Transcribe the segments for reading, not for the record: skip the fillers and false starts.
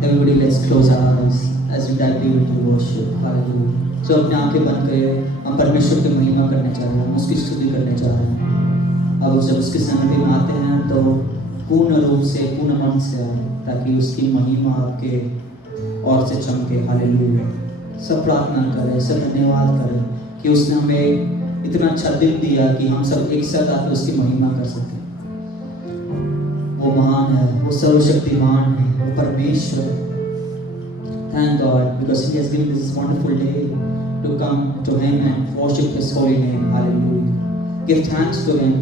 Everybody, let's close our eyes as we dive deep into worship. Hallelujah. So अपने आंखें बंद करें, हम परमेश्वर की महिमा करने चाह रहे हैं, हम उसकी स्तुति करने चाह रहे हैं। अब जब उसकी सन्निधि में आते हैं तो पूर्ण रूप से, पूर्ण मन से आए, ताकि उसकी महिमा आपके और से चमके। हालेलुया। सब प्रार्थना करें, सब धन्यवाद करें कि उसने हमें इतना अच्छा दिल दिया कि हम सब एक साथ आकर उसकी महिमा कर सकें। वो महान है, वो सर्वशक्तिमान है, वो परमेश्वर। Thank God because He has given this wonderful day to come to Him and worship His holy name. Hallelujah. Give thanks to Him.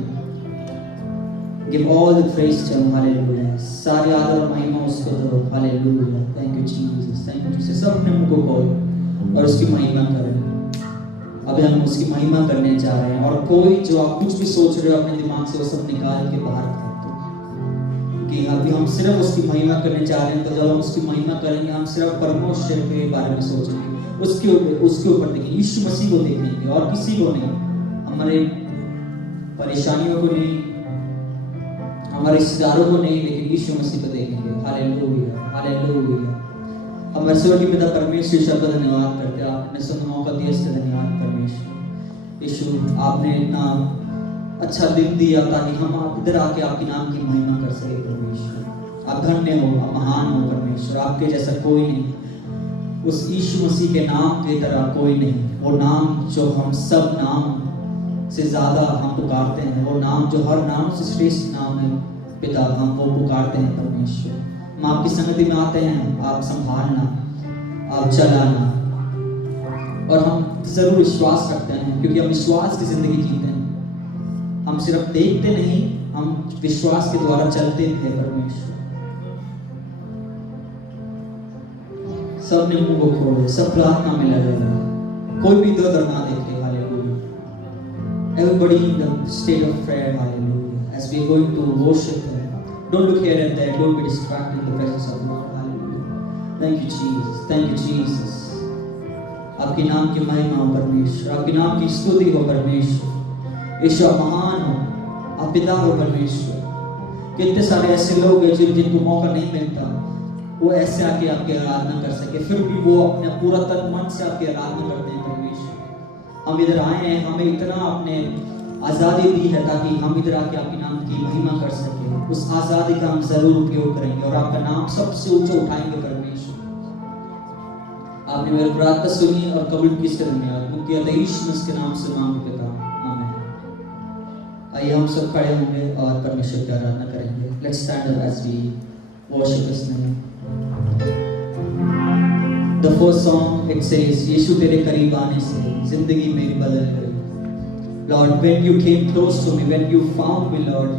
Give all the praise to Him. Hallelujah. सारी आदर और महिमा उसको दो। Hallelujah. Thank you Jesus. Thank you Jesus. सब अपने मुंह को खोल और उसकी महिमा करें। अभी हम उसकी महिमा करने जा रहे हैं और कोई जो आप कुछ भी सोच रहे हो अपने दिमाग से वो सब निकाल के बाहर फेंक दो। कि अभी हम सिर्फ उसकी महिमा करने जा रहे हैं, तो जब हम उसकी महिमा करेंगे हम सिर्फ परमेश्वर के बारे में सोचेंगे, उसके ऊपर देखेंगे, यीशु मसीह को देखेंगे और किसी को नहीं, हमारे परेशानियों को नहीं, हमारे रिश्तेदारों को नहीं, लेकिन यीशु मसीह को देखेंगे। Hallelujah, hallelujah. हम ईश्वर के पिता परमेश्वर शब्द धन्यवाद करते हैं, आपने सुन मौका दिया, इससे धन्यवाद परमेश्वर। यीशु आपने इतना अच्छा दिन दिया ताकि हम आप इधर आके आपके नाम की महिमा कर सके। परमेश्वर आप धन्य हो, आप महान हो परमेश्वर, आपके जैसा कोई नहीं, उस यीशु मसीह के नाम की तरह कोई नहीं। वो नाम जो हम सब नाम से ज्यादा हम पुकारते हैं, वो नाम जो हर नाम से श्रेष्ठ नाम है पिता, हम वो पुकारते हैं परमेश्वर। हम आपकी संगति में आते हैं, आप संभालना, आप चलाना, और हम जरूर विश्वास रखते हैं क्योंकि हम विश्वास की जिंदगी जीते हैं। हम सिर्फ देखते नहीं, हम विश्वास के द्वारा चलते हैं परमेश्वर। सब ने मुंह को खोले, सब प्रार्थना में लगे रहे, कोई भी इधर ना देखे। Hallelujah. Everybody in the state of prayer. Hallelujah. As we are going to worship Him, don't look here and there, don't be distracted in the presence of God. Hallelujah. Thank you Jesus, thank you Jesus. आपके नाम की महिमा हो परमेश्वर, आपके नाम की स्तुति हो परमेश्वर। ईश्वर महान हो, आप पिता हो परमेश्वर। कितने सारे ऐसे लोग हैं जिनको मौका नहीं मिलता, वो ऐसे आके आपकी आराधना कर सके, फिर भी वो अपने पूरा तन मन से आपकी आराधना करते हैं परमेश्वर। हम इधर आए हैं, हमें इतना आपने आज़ादी दी है ताकि हम इधर आके आपके नाम की महिमा कर सके। उस आज़ादी का हम जरूर उपयोग करेंगे और आपका नाम सबसे ऊंचा उठाएंगे परमेश्वर। आपने मेरी प्रार्थना सुनी और कबूल की, इसके धन्यवाद। मुक्ति यीशु मसीह के नाम से मांग पिता, आइए हम सब खड़े होंगे और परमेश्वर की आराधना करेंगे। Let's stand up as we worship His name. The first song it says, यीशु तेरे करीब आने से जिंदगी मेरी बदल गई। Lord, when you came close to me, when you found me, Lord,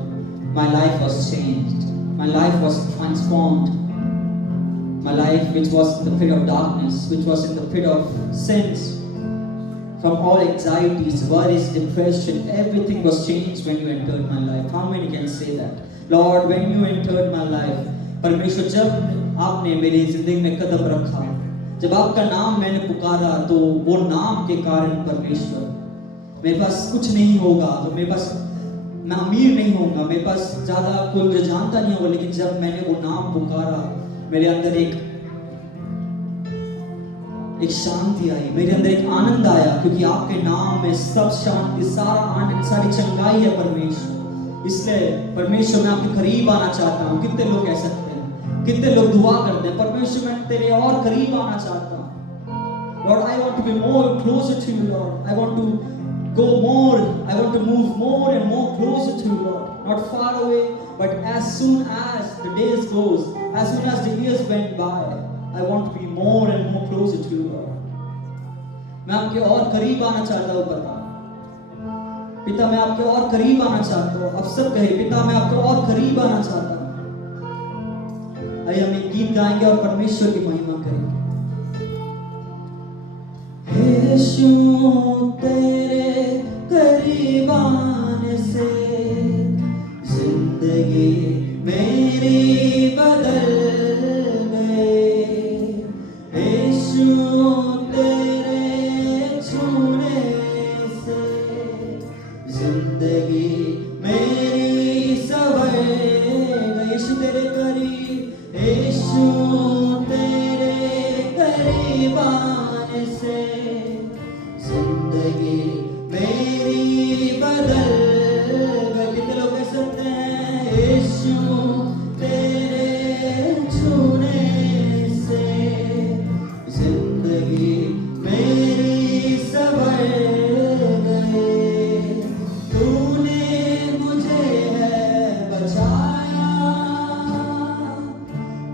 my life was changed. My life was transformed. My life, which was in the pit of darkness, which was in the pit of sins, from all anxieties, worries, depression, everything was changed when you entered my life. How many can say that? Lord, when you entered my life, परमेश्वर जब आपने मेरी जिंदगी में कदम रखा, जब आपका नाम मैंने पुकारा, तो वो नाम के कारण परमेश्वर मेरे पास कुछ नहीं होगा, तो मेरे पास मैं अमीर नहीं होगा, मेरे पास ज्यादा कोई मुझे जानता नहीं होगा, लेकिन जब मैंने वो नाम पुकारा, मेरे अंदर एक शांति आई, मेरे अंदर एक आनंद आया, क्योंकि आपके नाम में सब शांति, सारा आनंद, सारी चंगाई है परमेश्वर। इसलिए परमेश्वर मैं आपके करीब आना चाहता हूँ। कितने लोग कह सकते हैं, कितने लोग दुआ करते हैं, परमेश्वर मैं तेरे और करीब आना चाहता हूँ। Lord, I want to be more closer to you, Lord. I want to go more, I want to move more and more closer to you, Lord. Not far away, but as soon as the days goes, as soon as the years went by, I want to be more and more closer to you, Lord. मैं आपके और करीब आना चाहता हूँ पिता, मैं आपके और करीब आना चाहता हूँ। अब सब कहे, पिता मैं आपके और करीब आना चाहता हूँ। आइए हम एक गीत गाएंगे और परमेश्वर की महिमा करेंगे। यीशु तेरे करीब आने से जिंदगी मेरी बदल गई। यीशु तेरे छूने से जिंदगी मेरी संवर गई। यीशु तेरे करीब, यीशु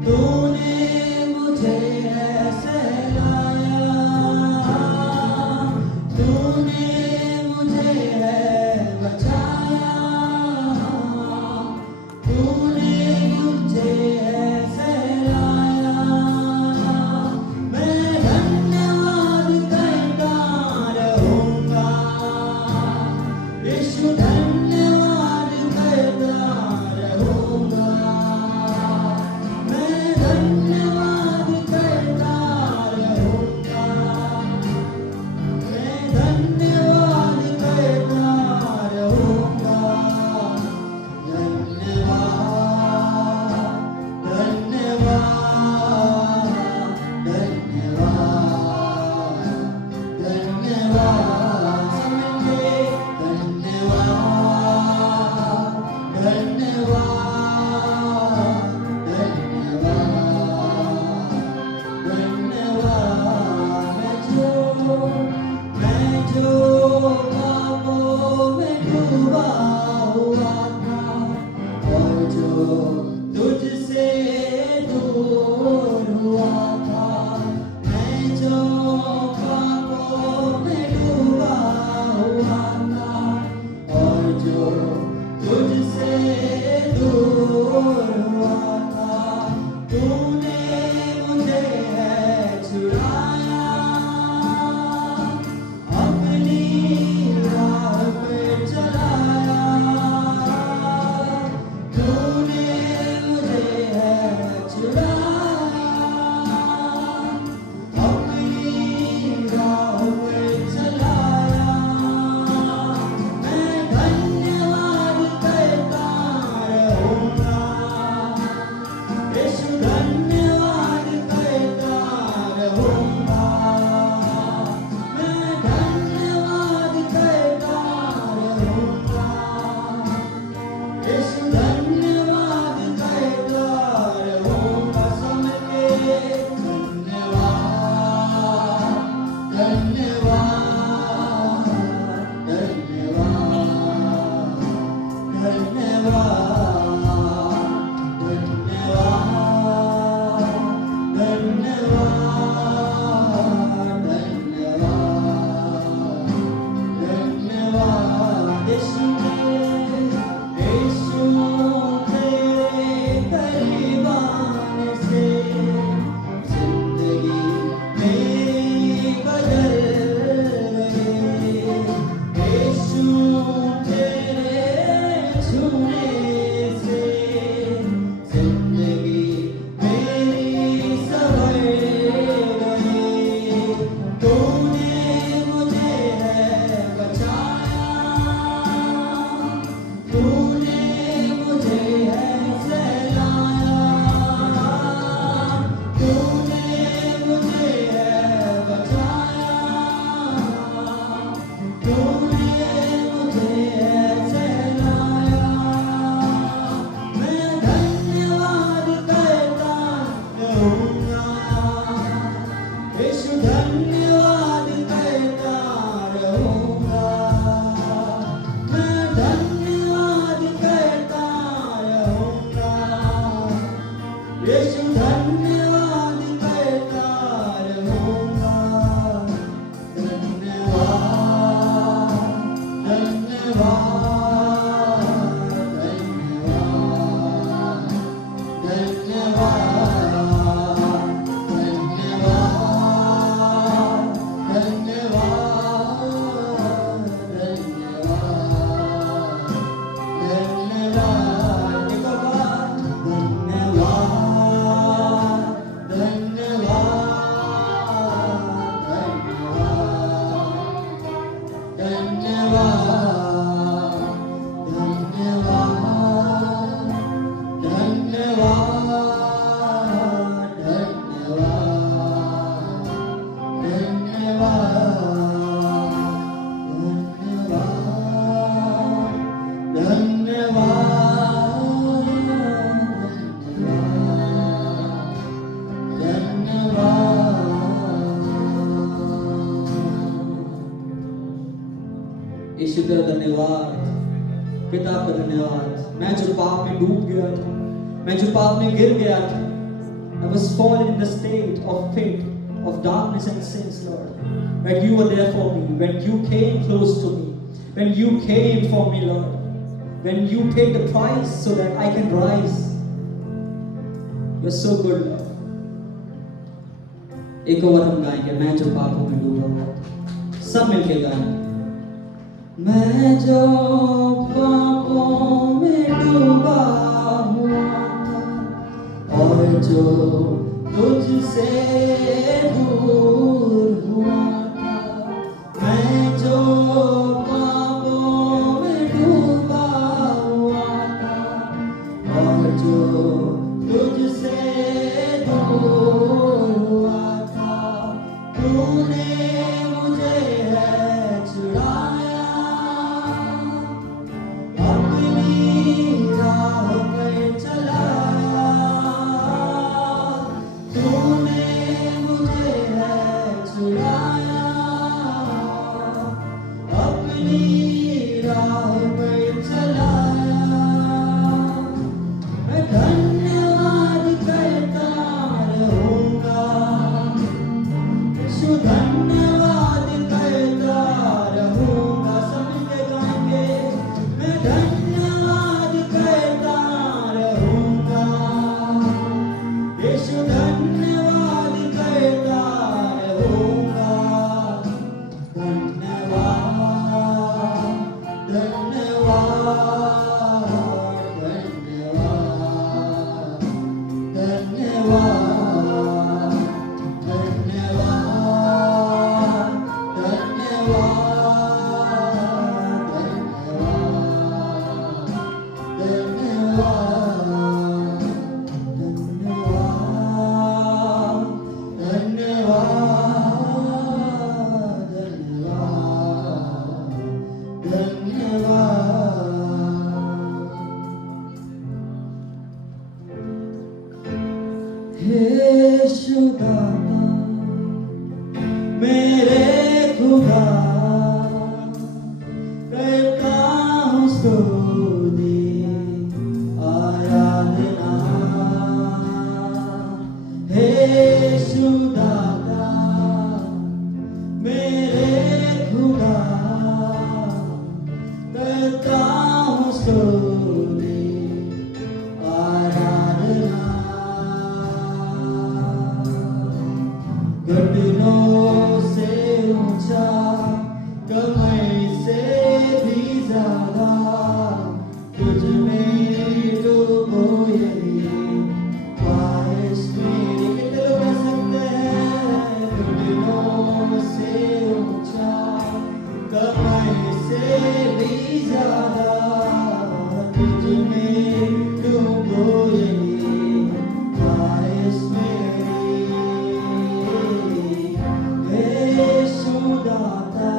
तूने मुझे ऐसे लाया, तूने मुझे बचाया, तूने मुझे ऐसे लाया। मैं धन्यवाद करता रहूँगा, यीशु धन्यवाद करता रहूँगा। मैं धन्यवाद करता रहूँगा, मैं धन्यवाद करता रहूँगा। धन्यवाद, धन्यवाद, धन्यवाद, धन्यवाद सबके धन्यवाद, धन्यवाद, धन्यवाद, धन्यवाद। मैं जो पापों में डूबा हुआ था और जो तुझसे दूर हुआ था, मैं जो पापों में डूबा हुआ था और जो तुझसे दूर हुआ था, तूने मुझे छुड़ाया, अपनी राह पर चलाया। तूने मुझे छुड़ाया, अपनी राह पर चलाया। मैं धन्यवाद करता रहूँगा, यीशु धन्यवाद करता रहूँगा। मैं धन्यवाद करता रहूँगा, यीशु धन्यवाद करता रहूँगा। सबके धन्यवाद, धन्यवाद, धन्यवाद, धन्यवाद, धन्यवाद, धन्यवाद। यीशु तेरे करीब आने से जिंदगी मेरी बदल गई। यीशु तेरे छूने से जिंदगी मेरी संवर गई। तूने मुझे बचाया, तूने मुझे सहलाया, तूने मुझे बचाया, तूने मुझे सहलाया। मैं धन्यवाद करता रहूँगा, यीशु धन्यवाद करता रहूँगा। मैं धन्यवाद करता रहूँगा, यीशु धन्यवाद करता रहूँगा। धन्यवाद, धन्यवाद, धन्यवाद, यीशु तेरा धन्यवाद, पिता का धन्यवाद। मैं जो पाप में डूब गया था, मैं जो पाप में गिर गया था, I was fallen in the state of pit, of darkness and sins, Lord. But you were there for me, when you came close to me, when you came for me, Lord, when you paid the price so that I can rise. You're so good, Lord. एक और हम गाएंगे, मैं जो पापों में डूबा हुआ था, सब मिलके गाएंगे। मैं जो पापों में डूबा हुआ था और जो तुझसे दूर हुआ था, मैं जो पापों में डूबा हुआ था और जो तुझसे दूर हुआ था, तूने मुझे है छुड़ाया, अपनी राह पर चलाया, तूने मुझे है छुड़ाया, अपनी राह पर चलाया। मैं धन्यवाद करता रहूंगा, धन्यवाद करता रहूंगा, सबके गाएंगे। मैं धन्यवाद करता रहूंगा, यीशु धन्यवाद करता रहूंगा, धन्यवाद धन्यवाद धन्यवाद धन्यवाद यीशु दाता मेरे खुदा, करता हूँ स्तुति आराधना। यीशु दाता मेरे खुदा, करता हूँ स्तुति आराधना। घुटनों से ऊंचा, कमर से भी ज्यादा, तुझ में डूबो यही ख्वाहिश मेरी। कितने लोग कह सकते हैं? घुटनों से ऊंचा, कमर से भी ज्यादा, तुझ में डूबो यही ख्वाहिश मेरी। यीशु दाता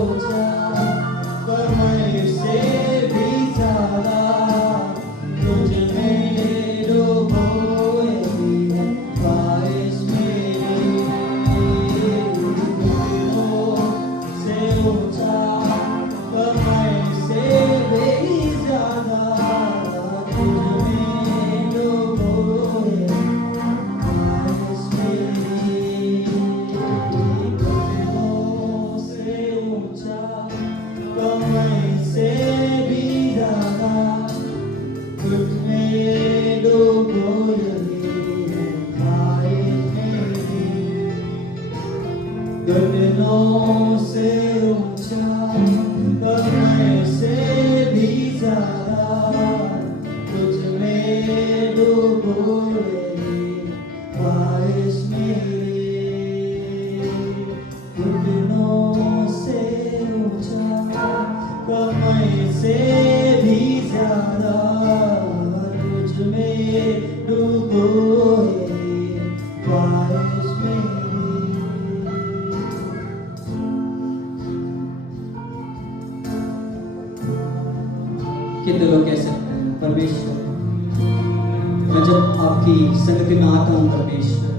ऊंचा कमर से भी ज्यादा तुझ में डूबोए है ख्वाहिश मेरी घुटनों से ऊंचा कमर से भी ज्यादा तुझ में डूबोए ख्वाहिश मेरी घुटनों से ऊंचा कमर से भी ज्यादा तुझ में डूबोए ख्वाहिश मेरी घुटनों से ऊंचा कमर से भी ज्यादा तुझ में डूबोए ख्वाहिश मेरी घुटनों से ऊंचा कमर से भी ज्यादा तुझ में डूबोए ख्वाहिश मेरी कितने लोग कह सकते हैं परमेश्वर मैं जब आपकी संगति में आता हूँ परमेश्वर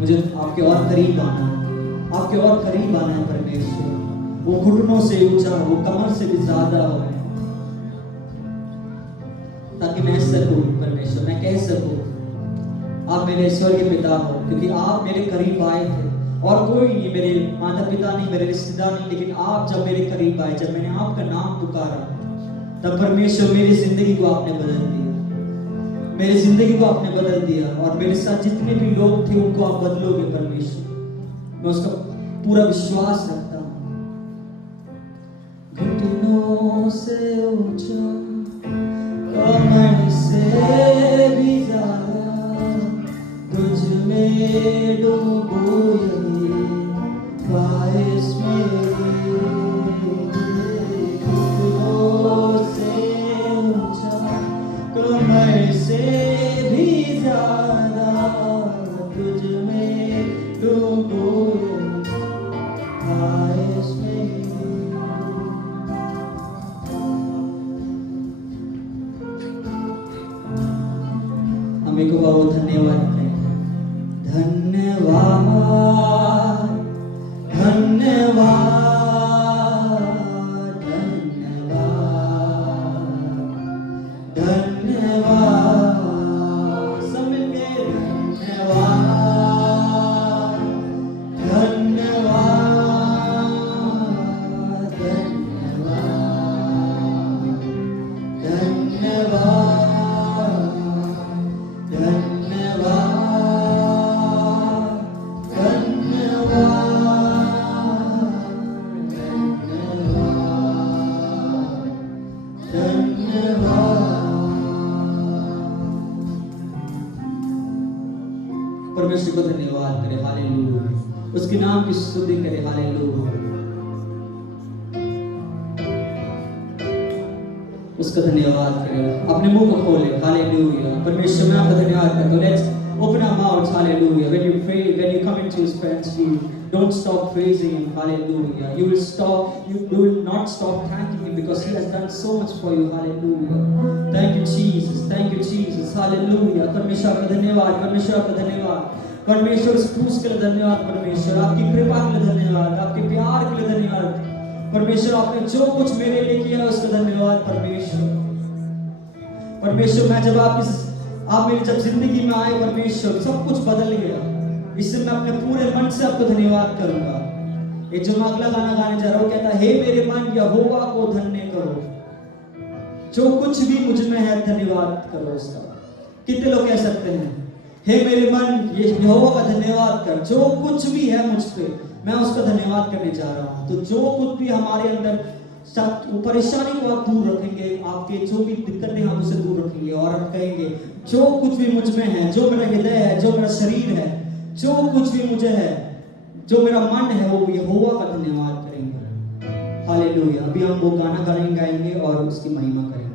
मुझे आपके और करीब आना है आपके और करीब आना है परमेश्वर वो घुटनों से ऊंचा वो कमर से भी ज्यादा हो ताकि मैं सकूं परमेश्वर मैं कह सकूं आप मेरे स्वर्गीय पिता हो क्योंकि आप मेरे करीब आए थे और कोई नहीं मेरे माता पिता नहीं मेरे रिश्तेदार नहीं लेकिन आप जब मेरे करीब आए जब मैंने आपका नाम पुकारा तब परमेश्वर मेरी जिंदगी को आपने बदल दिया मेरी जिंदगी को आपने बदल दिया और मेरे साथ जितने भी लोग थे उनको आप बदलोगे परमेश्वर मैं उसका पूरा विश्वास रखता हूँ घुटनों से ऊंचा कमर से भी ज्यादा तुझ में डूबोए ख्वाहिश मेरी घुटनों से ऊंचा कमर से भी ज्यादा तुझ में डूबोए ख्वाहिश मेरी हमें को बहुत धन्यवाद करें धन्यवाद धन्यवाद धन्यवाद धन्यवाद सब मिलके धन्यवाद धन्यवाद धन्यवाद धन्यवाद परमेश्वर को धन्यवाद करें हालेलुया उसके नाम की स्तुति करें हालेलुया उसका धन्यवाद करें अपने मुंह को खोले हालेलुया परमेश्वर मैं आपका धन्यवाद करता हूं let's open our mouths hallelujah when you pray when you come into his presence you don't stop praising him hallelujah you will not stop thanking him because he has done so much for you hallelujah thank you Jesus hallelujah परमेश्वर आपका धन्यवाद परमेश्वर इस क्रूस के लिए धन्यवाद परमेश्वर आपकी कृपा के लिए धन्यवाद आपके प्यार के लिए धन्यवाद परमेश्वर आपने जो कुछ मेरे लिए किया उसका धन्यवाद परमेश्वर मैं जब आप मेरी जब जिंदगी में आए परमेश्वर सब कुछ बदल गया इससे मैं अपने पूरे मन से आपको धन्यवाद करूंगा ये जो मैं अगला गाना गाने जा रहा हूँ कहता है हे मेरे मन यहोवा को धन्य करो जो कुछ भी मुझ में है धन्यवाद करो उसका कितने लोग कह सकते हैं हे मेरे मन ये यहोवा का धन्यवाद कर जो कुछ भी है मुझ पे मैं उसका धन्यवाद करने जा रहा हूँ तो जो कुछ भी हमारे अंदर परेशानी को आप दूर रखेंगे आपके जो भी दिक्कतें हम उसे दूर रखेंगे और आप कहेंगे जो कुछ भी मुझ में है जो मेरा हृदय है जो मेरा शरीर है जो कुछ भी मुझे है जो मेरा मन है वो यहोवा का धन्यवाद करेंगे हालेलुया अभी हम वो गाना गाएंगे और उसकी महिमा करेंगे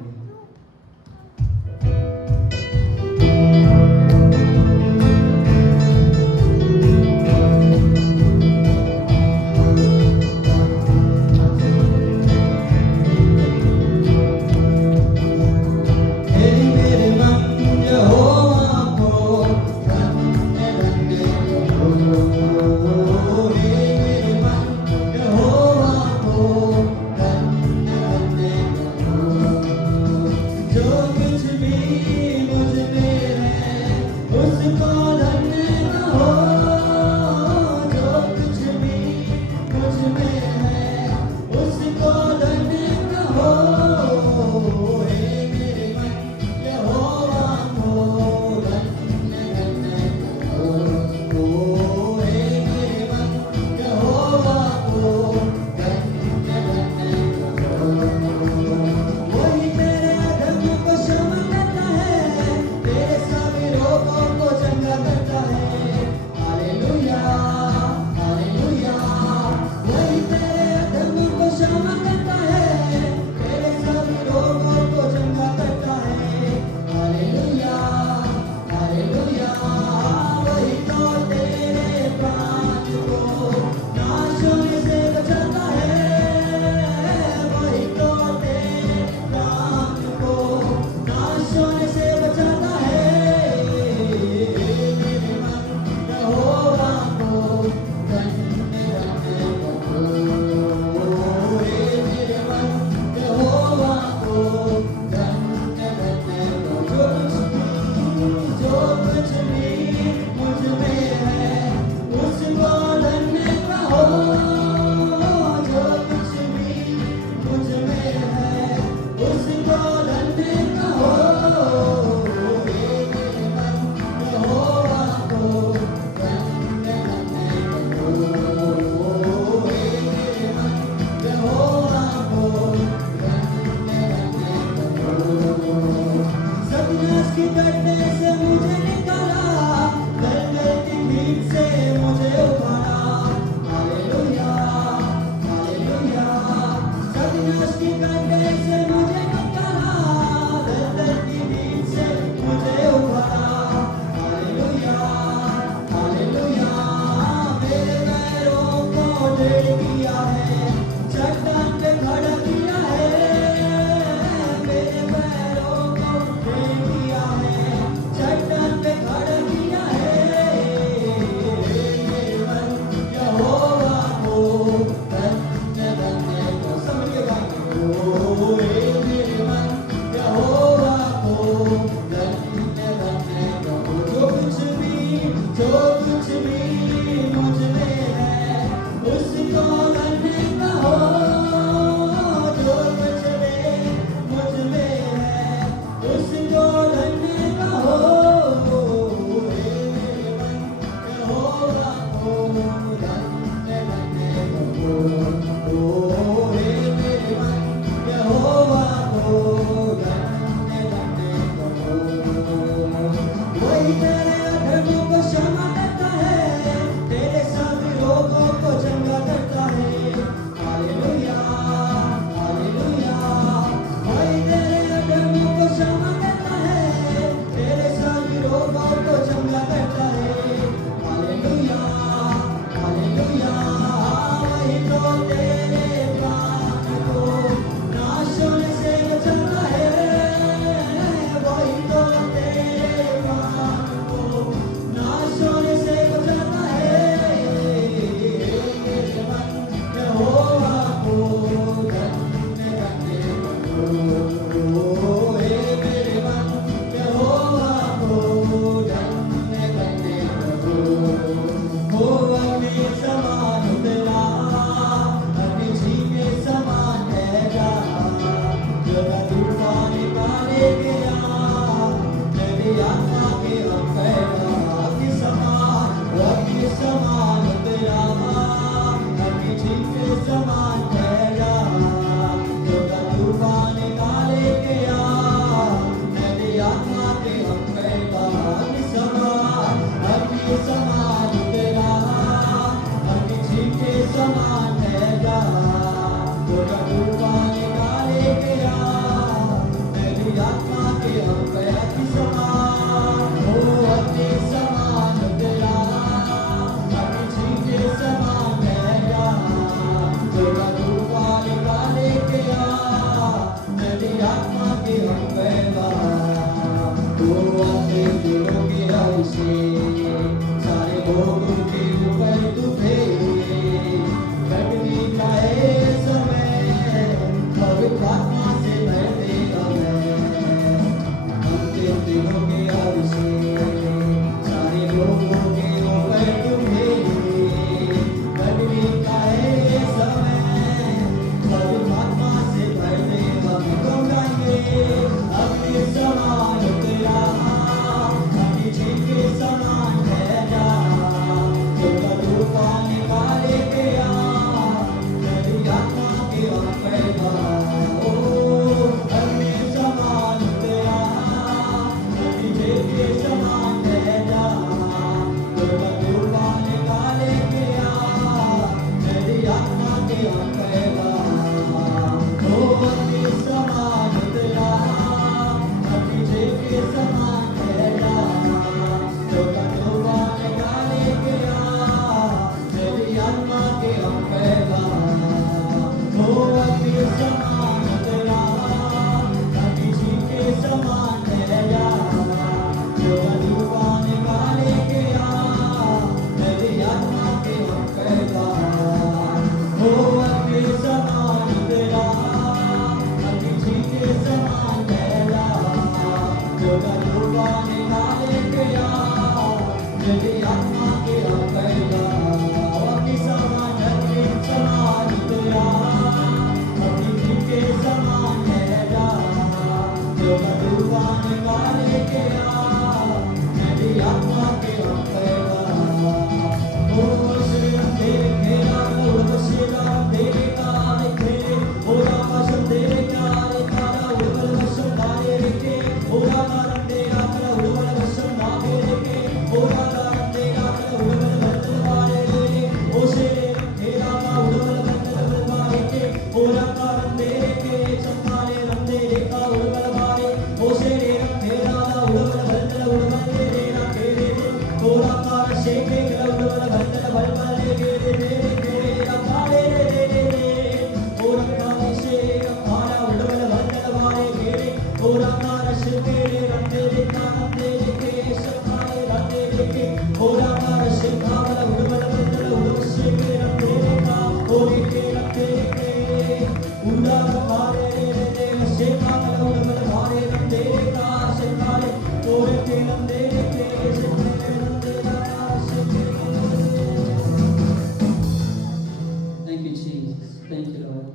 Thank you, Jesus. Thank you, Lord.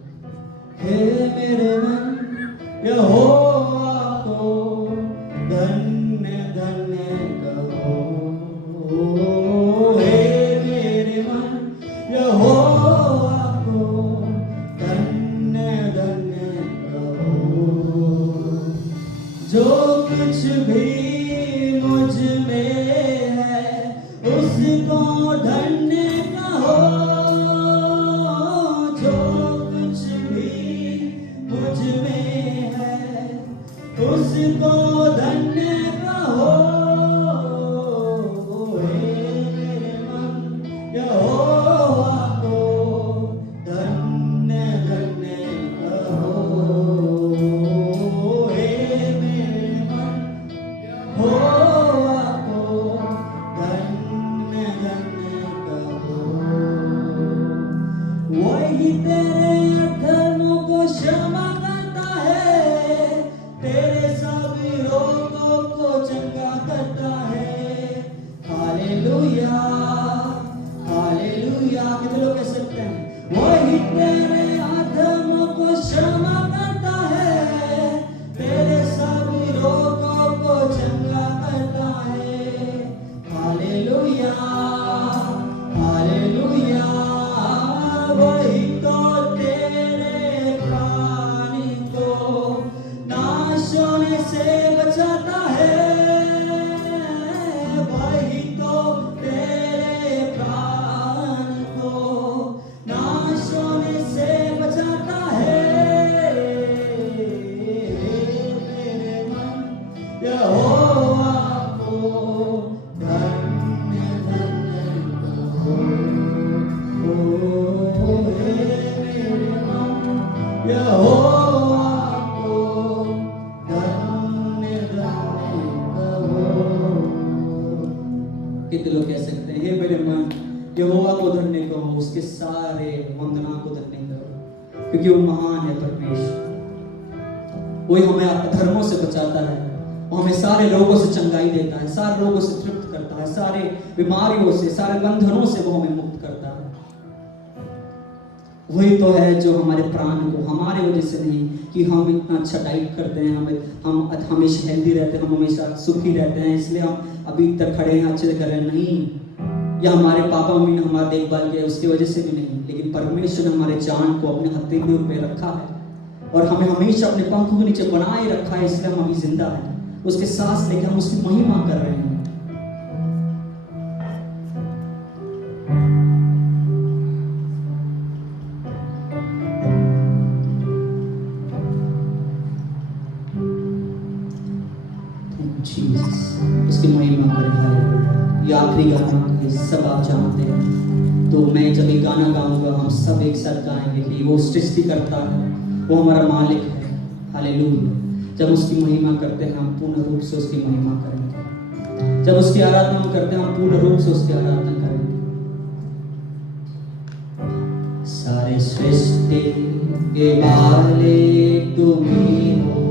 हे मेरे मन यहोवा को धन्य धन्य कहो। हे मेरे मन यहोवा को धन्य धन्य कहो। जो कुछ भी मुझ में है उसको धन्य कहो। जो कुछ भी मुझ में है उसको धन्य कहो। हे मेरे मन यहोवा को धन्य धन्य कहो। हे मेरे मन यहोवा को धन्य धन्य कहो। वही तेरे अधर्मों को क्षमा करता है, तेरे सभी रोगों को चंगा करता है। Hallelujah, hallelujah. कितने लोग कह सकते हैं? वही तेरे अधर्मों को क्षमा करता है, तेरे सभी रोगों को चंगा करता है। Hallelujah, hallelujah. वही तो तेरे प्राणी को नाश होने से बचाता है। वही तो तेरे प्राण को नाश होने से बचाता है। को धरने कहो, उसके सारे वंदना को धरने कहो, क्योंकि वो महान है परमेश्वर। वही हमें अधर्मों से बचाता है, वो हमें सारे रोगों से चंगाई देता है, सारे रोगों से तृप्त करता है, सारे बीमारियों से, सारे बंधनों से वो हमें मुक्त करता है। वही तो है जो हमारे प्राण को, हमारे वजह से नहीं कि हम इतना अच्छा डाइट करते हैं, हम हमेशा हेल्दी रहते हैं, हम हमेशा सुखी रहते हैं इसलिए हम अभी तक खड़े हैं, अच्छे से कर रहे हैं, नहीं। या हमारे पापा मम्मी ने हमारा देखभाल किया उसकी वजह से भी नहीं, लेकिन परमेश्वर ने हमारे जान को अपने हथेलियों पे रखा है और हमें हमेशा अपने पंखों के नीचे बनाए रखा है, इसलिए हम अभी जिंदा हैं। उसके सांस लेकर हम उसकी महिमा कर रहे हैं। उसकी महिमा करें। ये आखिरी गाना ये सब आप जानते हैं, तो मैं जब ये गाना गाऊंगा हम सब एक साथ गाएंगे कि वो सृष्टि करता है, वो हमारा मालिक है। हालेलुया। जब उसकी महिमा करते हैं हम पूर्ण रूप से उसकी महिमा करेंगे। जब उसकी आराधना हम करते हैं हम पूर्ण रूप से उसकी आराधना करेंगे। सारे सृष्टि के मालिक तुम ही हो,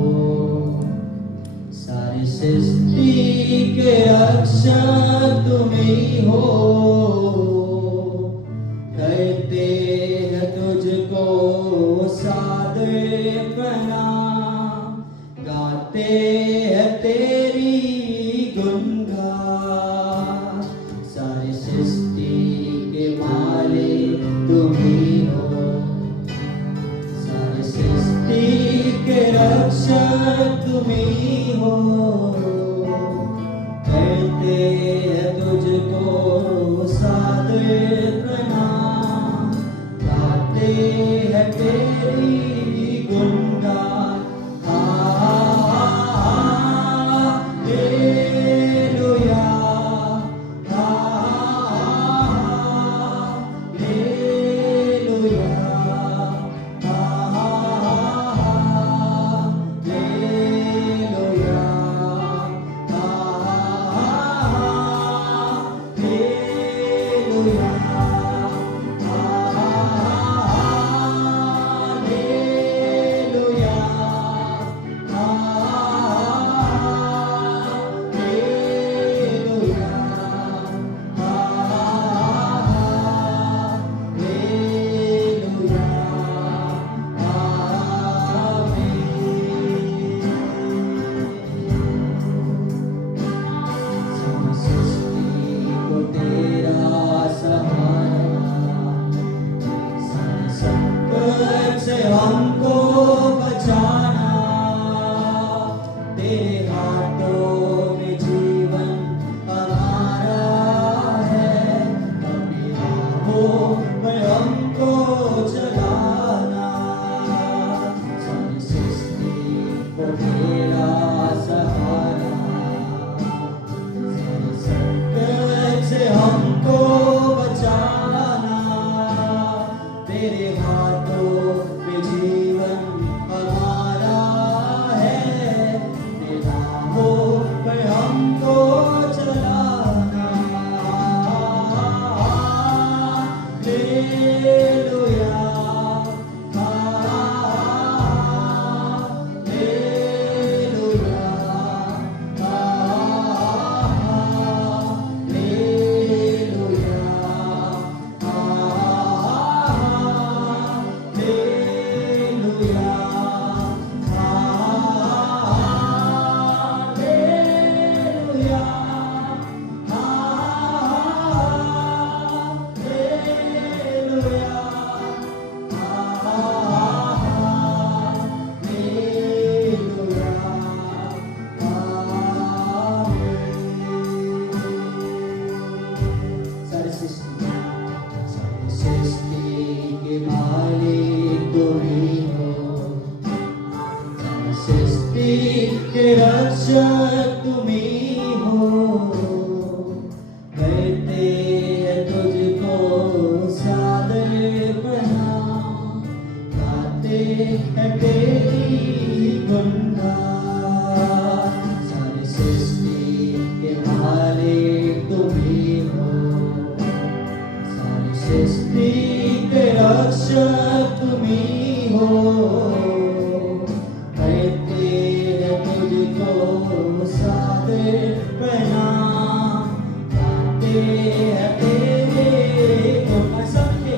सारी सृष्टि के रक्षक तुम ही हो। करते हैं तुझको सादर प्रणाम, गाते हैं तेरी गुणगान। सारी सृष्टि के मालिक तुम ही हो, सारी सृष्टि के रक्षक तुम ही हो। करते हैं तुझको सादर प्रणाम, गाते हैं तेरी गुणगान। सृष्टि के रक्षक तुम्ही हो, कहते हैं तुझको सादे प्रणाम, गाते हैं तेरे गुण सबके।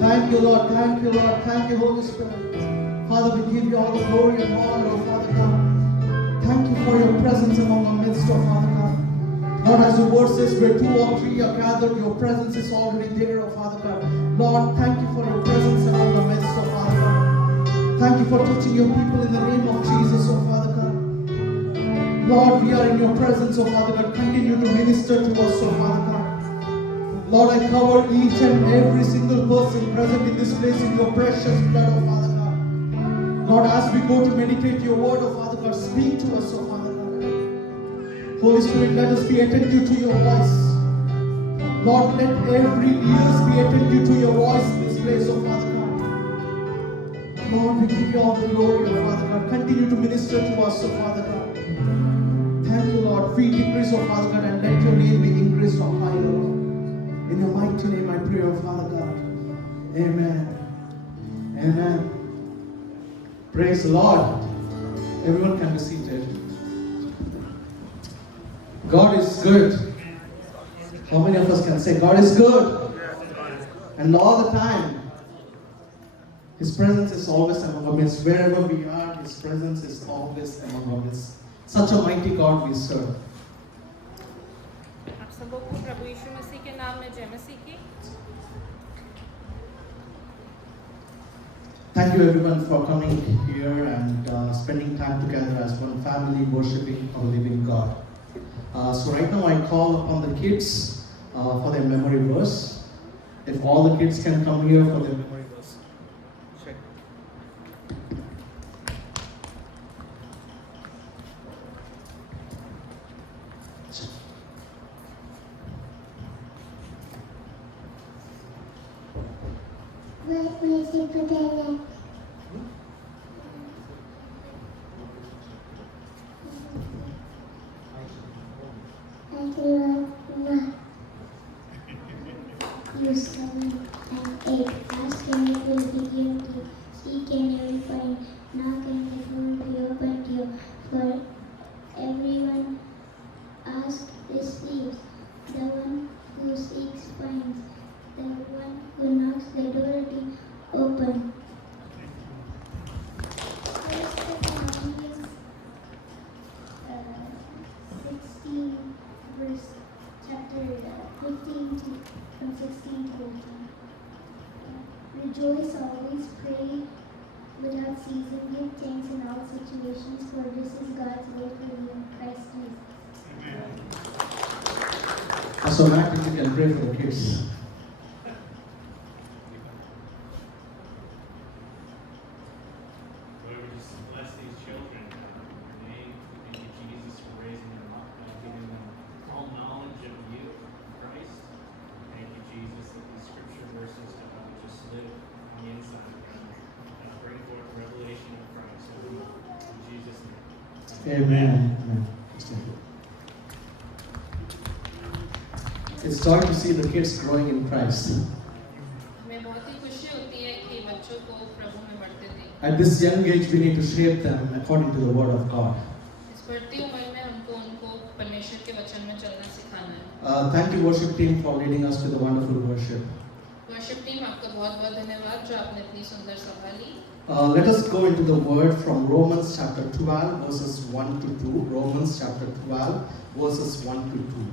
Thank you, Lord. Thank you, Lord. Thank you, Holy Spirit. Father, we give you all the glory and honor, oh Father God. Thank you for your presence among our midst, oh Father God. Lord, as your word says, where 2 or 3 are gathered, your presence is already there, oh Father God. Lord, thank you for your presence among our midst, oh Father God. Thank you for touching your people in the name of Jesus, oh Father God. Lord, we are in your presence, oh Father God. Continue to minister to us, oh Father God. Lord, I cover each and every single person present in this place in your precious blood, oh Father God. Lord, as we go to meditate your word, oh Father God, speak to us, oh Father God. Holy Spirit, let us be attentive to your voice. Lord, let every ears be attentive to your voice in this place, oh Father God. Lord, we give you all the glory, oh Father God. Continue to minister to us, oh Father God. Thank you, Lord. We decrease, oh Father God, and let your name be increased on high, Lord. In your mighty name I pray, oh Father God. Amen. Amen. Praise the Lord. Everyone can be seated. God is good. How many of us can say God is good? And all the time, His presence is always among our midst. Wherever we are, His presence is always among our midst. Such a mighty God we serve. आप सबों को प्रभु यीशु मसीह के नाम में जय मसीह की। Thank you everyone for coming here and spending time together as one family worshiping our living God. So right now I call upon the kids for their memory verse. If all the kids can come here for their memory verse. Check. मुझे पता है you 7 and 8. Ask and it will be given to you. Seek and you will find. Knock and it will be opened to you. For everyone asks receives. The one who seeks finds. The one who knocks, the door will be open. First Thessalonians 16 verse chapter 15 to from 16 to 18. Rejoice always, pray without ceasing, give thanks in all situations, for this is God's will for you in Christ Jesus. So Matt, if you can pray for the kids. Lord, we just bless these children in your name. Thank you, Jesus, for raising them up and giving them all knowledge of you, Christ. Thank you, Jesus, that these scripture verses just live on the inside of them and bring forth revelation of Christ. In Jesus' name. Amen. Amen. It's joy to see the kids growing in Christ. हमें बहुत ही खुशी होती है कि बच्चों को प्रभु में बढ़ते देख। At this young age, we need to shape them according to the Word of God. इस बढ़ती उम्र में हमको उनको परमेश्वर के वचन में चलना सिखाना है। Thank you, worship team, for leading us to the wonderful worship. Worship team आपका बहुत-बहुत धन्यवाद जो आपने इतनी सुंदर सभा ली। Let us go into the Word from Romans chapter 12, verses 1 to 2. Romans chapter 12, verses 1 to 2.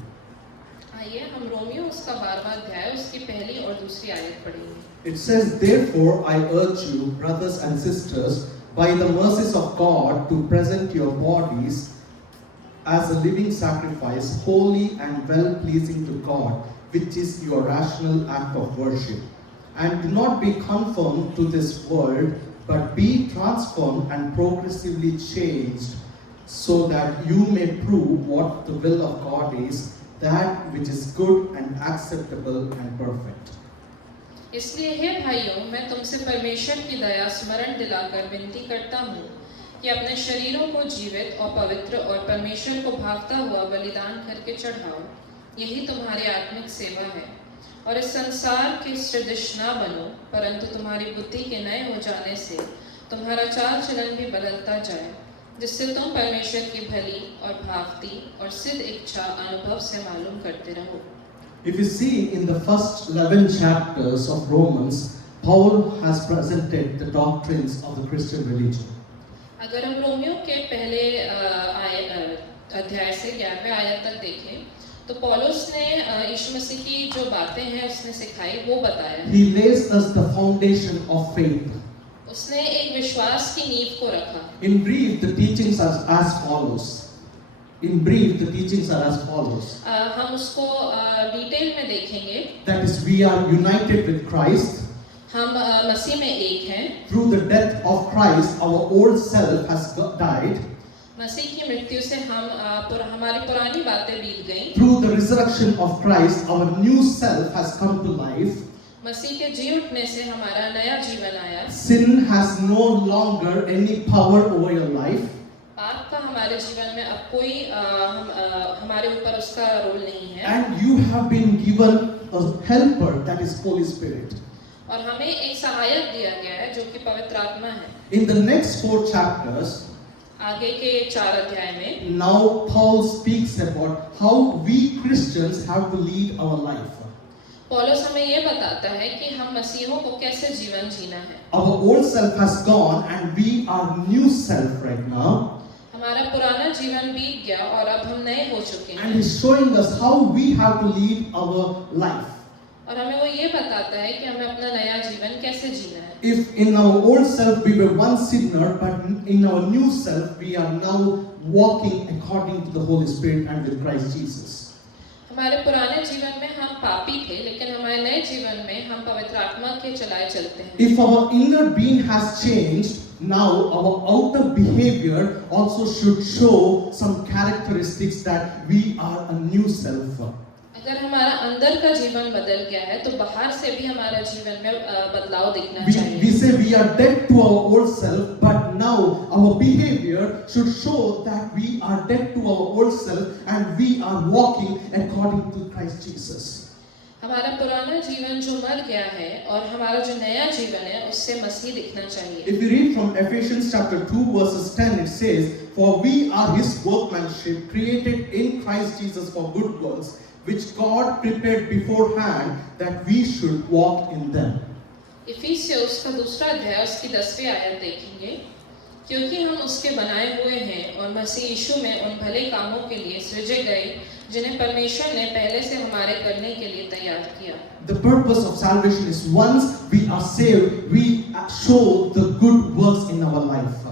आइए हम रोमियो उसका 12वां अध्याय उसकी पहली और दूसरी आयत पढ़ेंगे। It says, "Therefore I urge you, brothers and sisters, by the mercies of God, to present your bodies as a living sacrifice, holy and well-pleasing to God, which is your rational act of worship. And do not be conformed to this world, but be transformed and progressively changed, so that you may prove what the will of God is, that which is good and acceptable and perfect." इसलिए हे भाइयों, मैं तुमसे परमेश्वर की दया स्मरण दिलाकर विनती करता हूँ कि अपने शरीरों को जीवित और पवित्र और परमेश्वर को भावता हुआ बलिदान करके चढ़ाओ। यही तुम्हारी आत्मिक सेवा है। और इस संसार के सदृश ना बनो, परंतु तुम्हारी बुद्धि के नए हो जाने से तुम्हारा चाल चलन भी बदलता जाए, जिससे तुम परमेश्वर की भली और भावती और सिद्ध इच्छा अनुभव से मालूम करते रहो। If you see in the first 11 chapters of Romans, Paul has presented the doctrines of the Christian religion. अगर हम रोमियो के पहले अध्याय से 11वें आयत तक देखें, तो पौलुस ने यीशु मसीह की जो बातें हैं उसने सिखाई वो बताया। He lays us the foundation of faith. उसने एक विश्वास की नींव को रखा। In brief, the teachings are as follows. In brief, the teachings are as follows. हम उसको डिटेल में देखेंगे। That is, we are united with Christ. हम मसीह में एक हैं। Through the death of Christ, our old self has died. मसीह की मृत्यु से हमारी पुरानी बातें बीत गईं। Through the resurrection of Christ, our new self has come to life. मसीह के जी उठने से हमारा नया जीवन आया। Sin has no longer any power over your life. पाप का हमारे जीवन में अब कोई हमारे ऊपर उसका रोल नहीं है। And you have been given a helper, that is Holy Spirit. और हमें एक सहायक दिया गया है जो कि पवित्र आत्मा है। In the next 4 chapters, आगे के 4 अध्याय में now Paul speaks about how we Christians have to lead our life. पौलुस हमें ये बताता है कि हम मसीहों को कैसे जीवन जीना है। Our old self has gone and we are new self right now. हमारा पुराना जीवन बीत गया और अब हम नए हो चुके हैं। And he's showing us how we have to lead our life. और हमें वो ये बताता है कि हमें अपना नया जीवन कैसे जीना है। If in our old self we were one sinner, but in our new self we are now walking according to the Holy Spirit and with Christ Jesus. हमारे पुराने जीवन में हम पापी थे, लेकिन हमारे नए जीवन में हम पवित्र आत्मा के चलाए चलते हैं। If our inner being has changed, now our outer behavior also should show some characteristics that we are a new self. अगर हमारा अंदर का जीवन बदल गया है तो बाहर से भी हमारा जीवन में बदलाव दिखना We चाहिए। say we are dead to our old self, but now our behavior should show that we are dead to our old self and we are walking according to Christ Jesus. हमारा पुराना जीवन जो मर गया है और हमारा जो नया जीवन है उससे मसीह दिखना चाहिए। If you read from Ephesians chapter 2 verses 10, it says, "For we are his workmanship, created in Christ Jesus for good works, which God prepared beforehand that we should walk in them." इफिसियों उसका दूसरा अध्याय उसकी 10वीं आयत देखेंगे, क्योंकि हम उसके बनाए हुए हैं और मसीह यीशु में उन भले कामों के लिए सृजे गए जिन्हें परमेश्वर ने पहले से हमारे करने के लिए तैयार किया। The purpose of salvation is once we are saved, we show the good works in our life.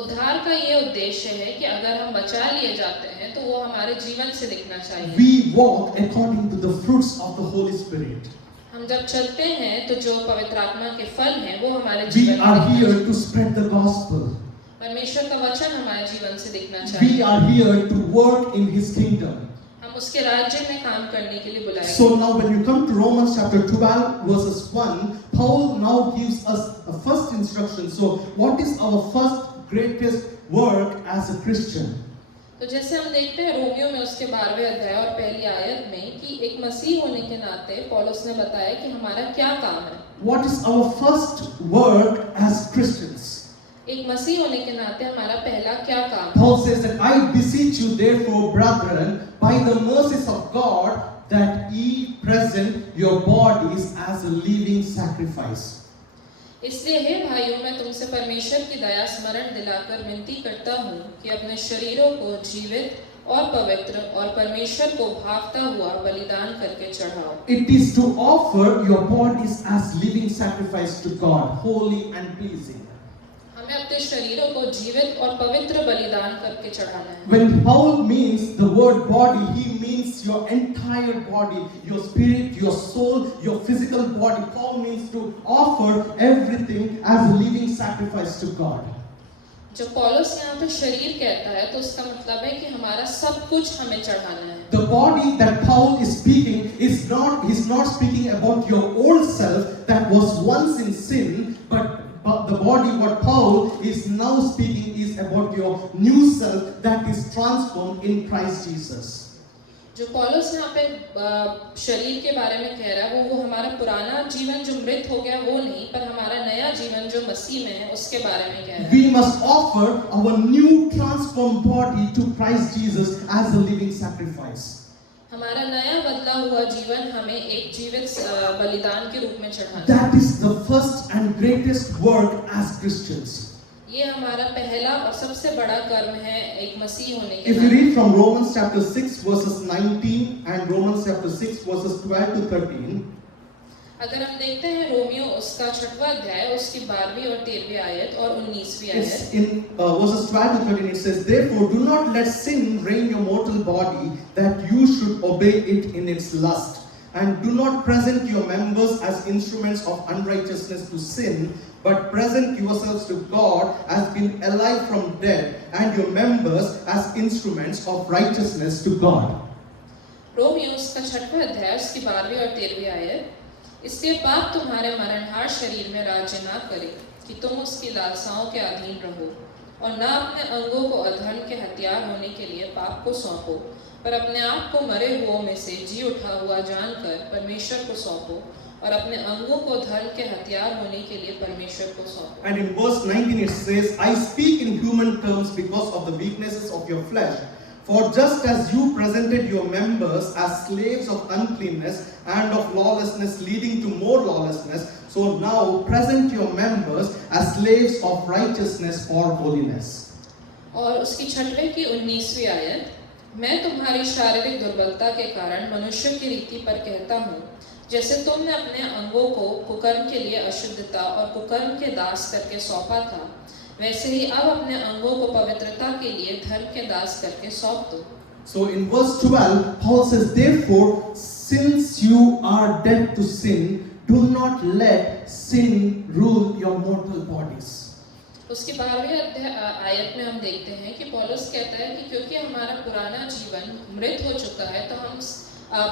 उद्धार का ये उद्देश्य है कि अगर हम बचा लिए जाते हैं तो वो हमारे जीवन से दिखना चाहिए। We walk according to the fruits of the Holy Spirit. हम जब चलते हैं तो जो पवित्र आत्मा के फल हैं वो हमारे We जीवन में are दिखना here चाहिए। to spread the gospel. परमेश्वर का वचन हमारे जीवन से दिखना We चाहिए। are here to work in his kingdom. हम उसके राज्य में काम करने के लिए बुलाए So गए। now when you come to Romans chapter 12 verses 1, Paul now gives us a first instruction. So what is our first greatest work as a Christian? तो जैसे हम देखते हैं रोमियो में उसके 12वें अध्याय और पहली आयत में कि एक मसीह होने के नाते पौलुस ने बताया कि हमारा क्या काम है। What is our first work as Christians? एक मसीह होने के नाते हमारा पहला क्या काम है? Paul says that I beseech you therefore, brethren, by the mercies of God, that ye present your bodies as a living sacrifice. इसलिए हे भाइयों, मैं तुमसे परमेश्वर की दया स्मरण दिलाकर विनती करता हूँ कि अपने शरीरों को जीवित और पवित्र और परमेश्वर को भावता हुआ बलिदान करके चढ़ाओ। It is to offer your bodies as living sacrifice to God, holy and pleasing. हमें अपने शरीरों को जीवित और पवित्र बलिदान करके चढ़ाना है। When Paul means the word body, he means your entire body, your spirit, your soul, your physical body. Paul means to offer everything as a living sacrifice to God. जो पौलुस यहाँ पे शरीर कहता है तो उसका मतलब है कि हमारा सब कुछ हमें चढ़ाना है। The body that Paul is speaking he's not speaking about your old self that was once in sin, but the body what Paul is now speaking is about your new self that is transformed in Christ Jesus. जो पौलुस यहाँ पे शरीर के बारे में कह रहा है वो हमारा पुराना जीवन जो मृत हो गया वो नहीं, पर हमारा नया जीवन जो मसीह में है उसके बारे में कह रहा है। We must offer our new transformed body to Christ Jesus as a living sacrifice. हमारा नया बदला हुआ जीवन हमें एक जीवित बलिदान के रूप में चढ़ाना है। That is the first and greatest work as Christians. ये हमारा पहला और सबसे बड़ा कर्म है एक मसीह होने के If you नाते। read from Romans chapter 6 verses 19 and Romans chapter 6 verses 12 to 13, अगर हम देखते हैं रोमियो उसका 6वां अध्याय उसकी 12वीं और 13वीं आयत और 19वीं it's आयत। in verses 12 to 13 it says, "Therefore do not let sin reign your mortal body, that you should obey it in its lust. And do not present your members as instruments of unrighteousness to sin, but present yourselves to God as being alive from dead, and your members as instruments of righteousness to God." Romeo उसका 6वां अध्याय उसकी 12वीं और 13वीं आयत। इसलिए पाप तुम्हारे मरणहार शरीर में राज्य ना करे कि तुम उसकी लालसाओं के अधीन रहो, और ना अपने अंगों को अधर्म के हथियार होने के लिए पाप को सौंपो, पर अपने आप को मरे हुओं में से जी उठा हुआ जानकर परमेश्वर को सौंपो, और अपने अंगों को धर्म के हथियार होने के लिए परमेश्वर को सौंपो। And in verse 19 it says, "I speak in human terms because of the weaknesses of your flesh. For just as you presented your members as slaves of uncleanness and of lawlessness leading to more lawlessness, so now present your members as slaves of righteousness or holiness." और उसकी 6वें की 19वीं आयत। मैं तुम्हारी शारीरिक दुर्बलता के कारण मनुष्य की रीति पर कहता हूँ, जैसे तुमने अपने अंगों को कुकर्म के लिए अशुद्धता और कुकर्म के दास करके सौंपा था, वैसे ही अब अपने अंगों को पवित्रता के लिए धर्म के दास करके सौंप दो। So in verse 12, Paul says, "Therefore, since you are dead to sin, do not let sin rule your mortal bodies." उसके 12वें आयत में हम देखते हैं कि पौलुस कहता है कि क्योंकि हमारा पुराना जीवन मृत हो चुका है तो हम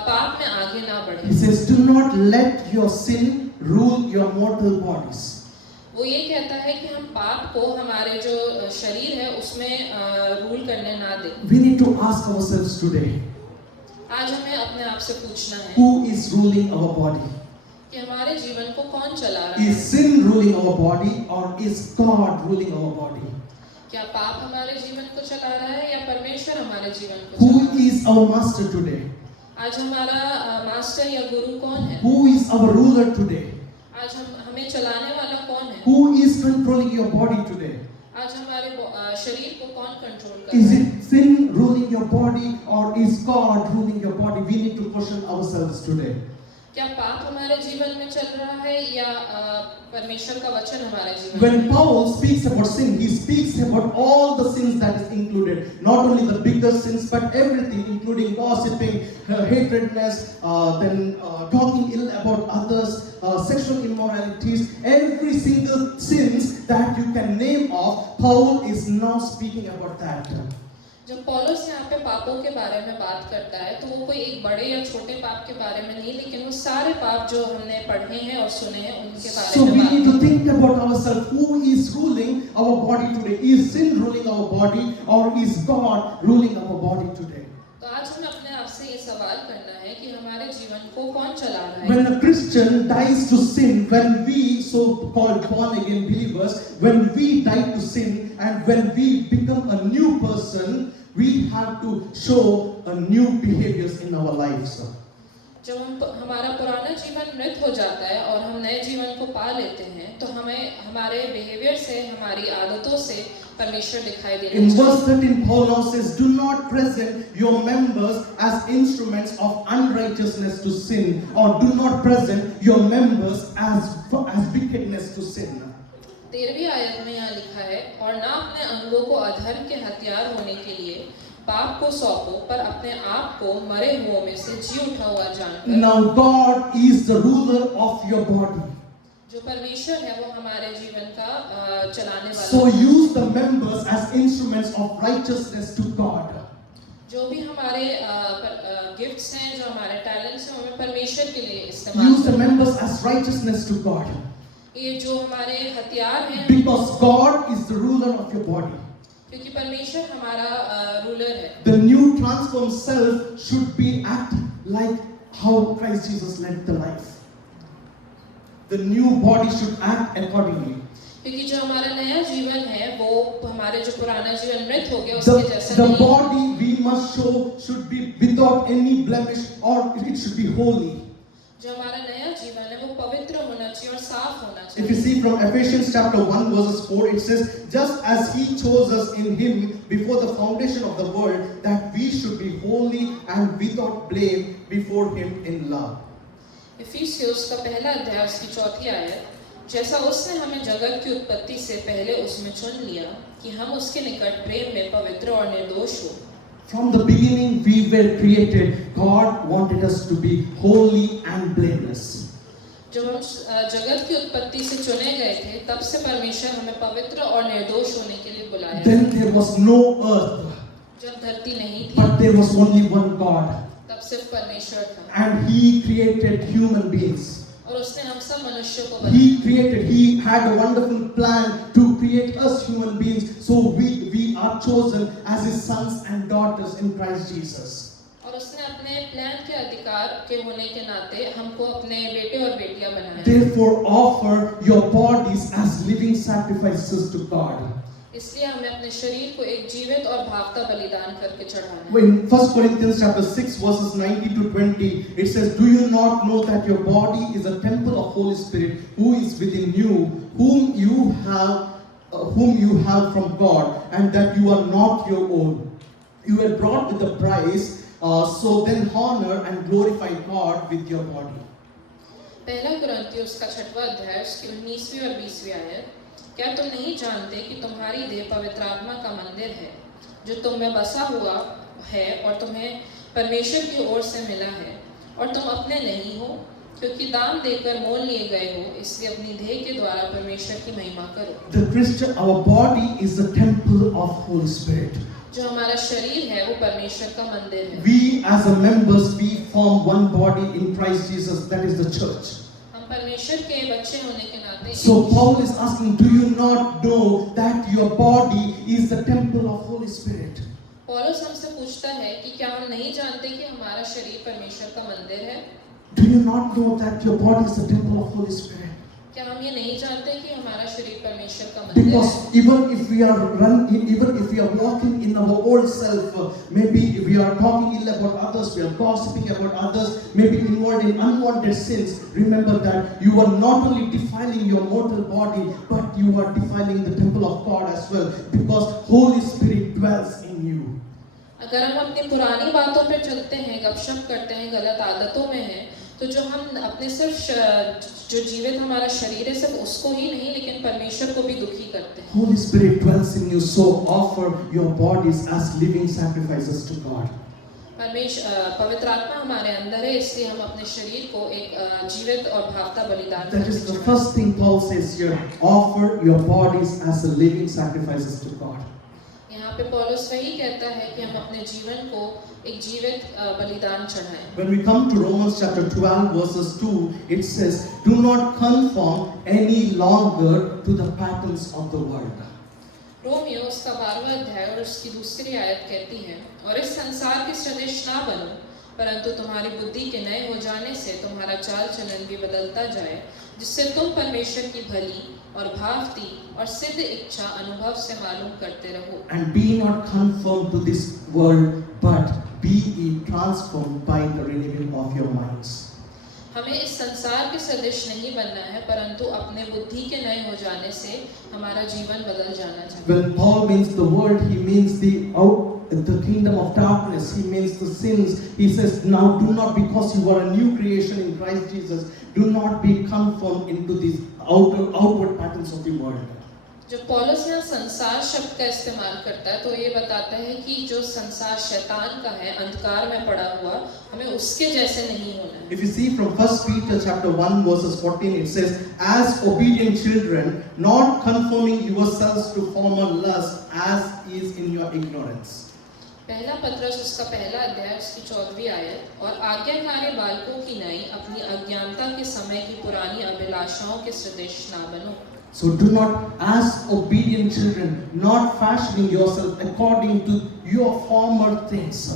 पाप में आगे ना He बढ़े। says, do not let your sin rule your mortal bodies. वो ये कहता है कि हम पाप को हमारे जो शरीर है उसमें रूल करने ना दें। We need to ask ourselves today, आज हमें अपने आप से पूछना है who is ruling our body? कि हमारे जीवन को कौन चला रहा है। Is sin ruling our body or is God ruling our body? क्या पाप हमारे जीवन को चला रहा है या परमेश्वर हमारे जीवन को Who चला रहा है। is our master today? आज हमारा मास्टर या गुरु कौन है। Who is our ruler today? आज हमें चलाने वाला कौन है। Who is controlling your body today? आज हमारे शरीर को कौन कंट्रोल कर Is रहा है। it sin ruling your body or is God ruling your body? We need to question ourselves today. क्या पाप हमारे जीवन में चल रहा है या परमेश्वर का वचन हमारे जीवन में। When Paul speaks about sin, he speaks about all the sins that is included. Not only the bigger sins, but everything, including gossiping, hatredness, talking ill about others, sexual immoralities, every single sins that you can name off. Paul is now speaking about that. जब पौलुस यहाँ पे पापों के बारे में बात करता है तो वो कोई एक बड़े या छोटे पाप के बारे में नहीं, लेकिन वो सारे पाप जो हमने पढ़े हैं और सुने हैं उनके बारे So में we बात need to think about ourselves. Who is ruling our body today? Is sin ruling our body or is God ruling our body today? तो आज हमें अपने आप से ये सवाल करना है कि हमारे जीवन को कौन चला रहा है। When a Christian dies to sin, when we so-called born again believers, when we die to sin and when we become a new person, we have to show a new behaviors in our lives. जब हमारा पुराना जीवन मृत हो जाता है और हम नए जीवन को पा लेते हैं तो हमें हमारे बिहेवियर से, हमारी आदतों से परमेश्वर दिखाई देना In चाहिए। verse 13, Paul now says, do not present your members as instruments of unrighteousness to sin, or do not present your members as wickedness to sin. 13वीं आयत में यहाँ लिखा है, और ना अपने अंगों को अधर्म के हथियार होने के लिए पाप को सौंपो, पर अपने आप को मरे हुओं में से जी उठा हुआ जानकर। Now God is the ruler of your body. जो परमेश्वर है वो हमारे जीवन का चलाने वाला So है। use the members as instruments of righteousness to God. जो भी हमारे गिफ्ट्स हैं, जो हमारे टैलेंट्स हैं, उन्हें परमेश्वर के लिए इस्तेमाल Use the करें। members as righteousness to God. ये जो हमारे हथियार हैं, Because God is the ruler of your body. क्योंकि परमेश्वर हमारा रूलर है। The new transformed self should be act like how Christ Jesus led the life. The new body should act accordingly. क्योंकि जो हमारा नया जीवन है वो हमारे जो पुराना जीवन मृत हो गया उसके जैसा The नहीं। body we must show should be without any blemish or it should be holy. जो हमारा नया जीवन है वो पवित्र होना चाहिए और साफ होना If you चाहिए। see from Ephesians chapter 1 verses 4, it says, just as he chose us in him before the foundation of the world, that we should be holy and without blame before him in love. इफिसियुस का पहला अध्याय उसकी 4वीं आयत, जैसा उसने हमें जगत की उत्पत्ति से पहले उसमें चुन लिया कि हम उसके निकट प्रेम में पवित्र और निर्दोष हो। From the beginning we were created. God wanted us to be holy and blameless. जब हम जगत की उत्पत्ति से चुने गए थे तब से परमेश्वर हमें पवित्र और निर्दोष होने के लिए बुलाया। Then there was no earth, जब धरती नहीं थी but there was only one God. तब सिर्फ परमेश्वर था And he created human beings. और उसने हम सब मनुष्यों को He had a wonderful plan to create us human beings, so we are chosen as his sons and daughters in Christ Jesus. और उसने अपने प्लान के अधिकार के होने के नाते हमको अपने बेटे और बेटियां बनाया। Therefore offer your bodies as living sacrifices to God. इसलिए हमें अपने शरीर को एक जीवित और भावता बलिदान करके चढ़ाना है। In 1 Corinthians chapter 6 verses 19 to 20, it says, do you not know that your body is a temple of Holy Spirit who is within you, whom you have from God, and that you are not your own? You were brought with a price, so then honor and glorify God with your body. पहला कुरिन्थियों उसका 6वां अध्याय उसकी 19वीं और 20वीं आयत, क्या तुम नहीं जानते कि तुम्हारी देह पवित्र आत्मा का मंदिर है जो तुम में बसा हुआ है और तुम्हें परमेश्वर की ओर से मिला है, और तुम अपने नहीं हो, क्योंकि दाम देकर मोल लिए गए हो, इसलिए अपनी देह के द्वारा परमेश्वर की महिमा करो। The Christian, our body is the temple of Holy Spirit. जो हमारा शरीर है वो परमेश्वर का मंदिर है। We as a members, we form one body in Christ Jesus, that is the church. हम परमेश्वर के बच्चे होने के नाते So Paul is asking, do you not know that your body is the temple of Holy Spirit? पौलुस हमसे पूछता है कि क्या हम नहीं जानते कि हमारा शरीर परमेश्वर का मंदिर है? Do you not know that your body is the temple of Holy Spirit? क्या हम ये नहीं जानते कि हमारा शरीर परमेश्वर का मंदिर है? Because even if we are walking in our old self, maybe we are talking ill about others, we are gossiping about others, maybe involved in unwanted sins, remember that you are not only defiling your mortal body, but you are defiling the temple of God as well, because Holy Spirit dwells in you. अगर हम अपनी पुरानी बातों पर चलते हैं, गपशप करते हैं, गलत आदतों में हैं, तो जो हम अपने सिर्फ जो जीवित हमारा शरीर है सिर्फ उसको ही नहीं लेकिन परमेश्वर को भी दुखी करते हैं। Holy Spirit dwells in you, so offer your bodies as living sacrifices to God. पवित्र आत्मा हमारे अंदर है, इसलिए हम अपने शरीर को एक जीवित और भावता बलिदान That is the first thing Paul says here, offer your bodies as a living sacrifices to God. यहाँ पे पौलुस वही कहता है कि हम अपने जीवन को एक जीवित बलिदान चढ़ाएं। When we come to Romans chapter 12 verses 2, it says, do not conform any longer to the patterns of the world. Romeo उसका 12वां अध्याय और उसकी दूसरी आयत कहती है, और इस संसार के सदृश ना बनो, परंतु तुम्हारी बुद्धि के नए हो जाने से तुम्हारा चाल चलन भी बदलता जाए, जिससे तुम परमेश्वर की भली और भावती और सिद्ध इच्छा अनुभव से मालूम करते रहो। And be not conformed to this world, but be ye transformed by the renewing of your minds. हमें इस संसार के सदृश नहीं बनना है, परंतु अपने बुद्धि के नए हो जाने से हमारा जीवन बदल जाना चाहिए। When Paul means the world, he means the kingdom of darkness, he means the sins. He says, now do not, because you are a new creation in Christ Jesus, do not be conformed into these outward patterns of the world. जब पौलुस यहाँ संसार शब्द का इस्तेमाल करता है तो ये बताता है कि जो संसार शैतान का है, अंधकार में पड़ा हुआ, हमें उसके जैसे नहीं होना है। If you see from 1 Peter chapter 1 verses 14, it says, as obedient children, not conforming yourselves to former lusts, as is in your ignorance. पहला पत्रस उसका पहला अध्याय उसकी 14वीं आयत, और आज्ञाकारी बालकों की नई अपनी अज्ञानता के समय की पुरानी अभिलाषाओं के सदृश ना बनो। So do not, as obedient children, not fashioning yourself according to your former things.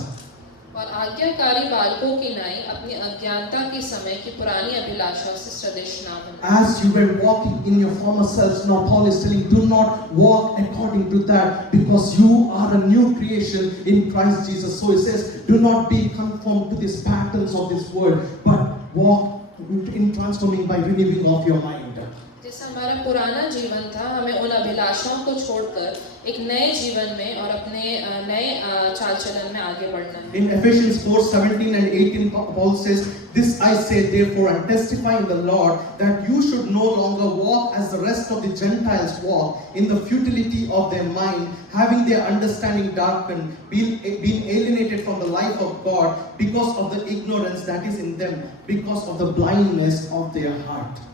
और आज्ञाकारी बालकों की नई अपनी अज्ञानता के समय की पुरानी अभिलाषा से सदृश ना बनो। As you were walking in your former selves, now Paul is telling, do not walk according to that, because you are a new creation in Christ Jesus. So he says, do not be conformed to these patterns of this world, but walk in transforming by renewing of your mind. जैसा हमारा पुराना जीवन था, हमें उन अभिलाषाओं को छोड़कर एक नए जीवन में और अपने नए चाल चलन में आगे बढ़ना है। In Ephesians 4:17 and 18, Paul says, this I say therefore and testify in the Lord, that you should no longer walk as the rest of the Gentiles walk, in the futility of their mind, having their understanding darkened, being alienated from the life of God because of the ignorance that is in them, because of the blindness of their heart.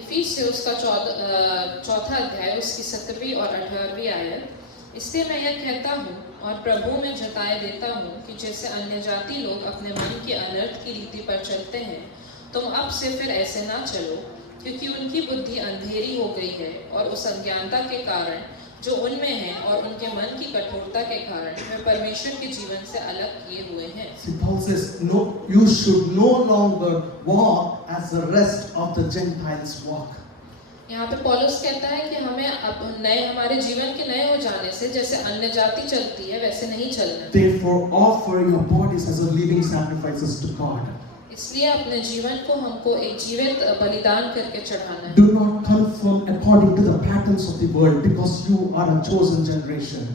इफिसियों का चौथा अध्याय उसकी 17वीं और 18वीं आयत, इसलिए मैं यह कहता हूँ और प्रभु में जताए देता हूँ कि जैसे अन्य जाति लोग अपने मन की अनर्थ की रीति पर चलते हैं, तुम अब से फिर ऐसे ना चलो, क्योंकि उनकी बुद्धि अंधेरी हो गई है, और उस अज्ञानता के कारण जो उनमें है और उनके मन की कठोरता के कारण वे परमेश्वर के जीवन से अलग किए हुए हैं। See, Paul says, no, you should no longer walk as the rest of the Gentiles walk. यहाँ पे पौलुस कहता है कि हमें अब हमारे जीवन के नए हो जाने से जैसे अन्य जाति चलती है वैसे नहीं चलना। Therefore, offer your bodies as a living sacrifices to God. इसलिए अपने जीवन को हमको एक जीवित बलिदान करके चढ़ाना है। Do not conform according to the patterns of the world, because you are a chosen generation.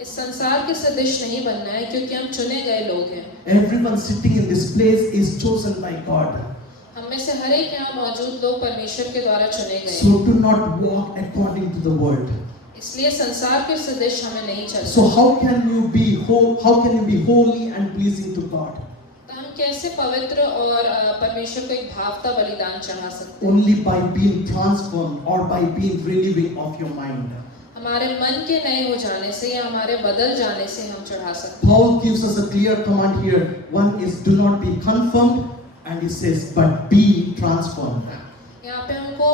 इस संसार के सदृश नहीं बनना है, क्योंकि हम चुने गए लोग हैं। Everyone sitting in this place is chosen by God. हम में से हर एक यहाँ मौजूद लोग परमेश्वर के द्वारा चुने गए। So do not walk according to the world. इसलिए संसार के सदृश हमें नहीं चलना। So how can you be holy and pleasing to God? तो हम कैसे पवित्र और परमेश्वर को एक भावता बलिदान चढ़ा सकते हैं? Only by being transformed or by being renewing of your mind. हमारे मन के नए हो जाने से या हमारे बदल जाने से हम चढ़ा सकते हैं। Paul gives us a clear command here. One is do not be conformed, and he says, but be transformed. यहाँ पे हमको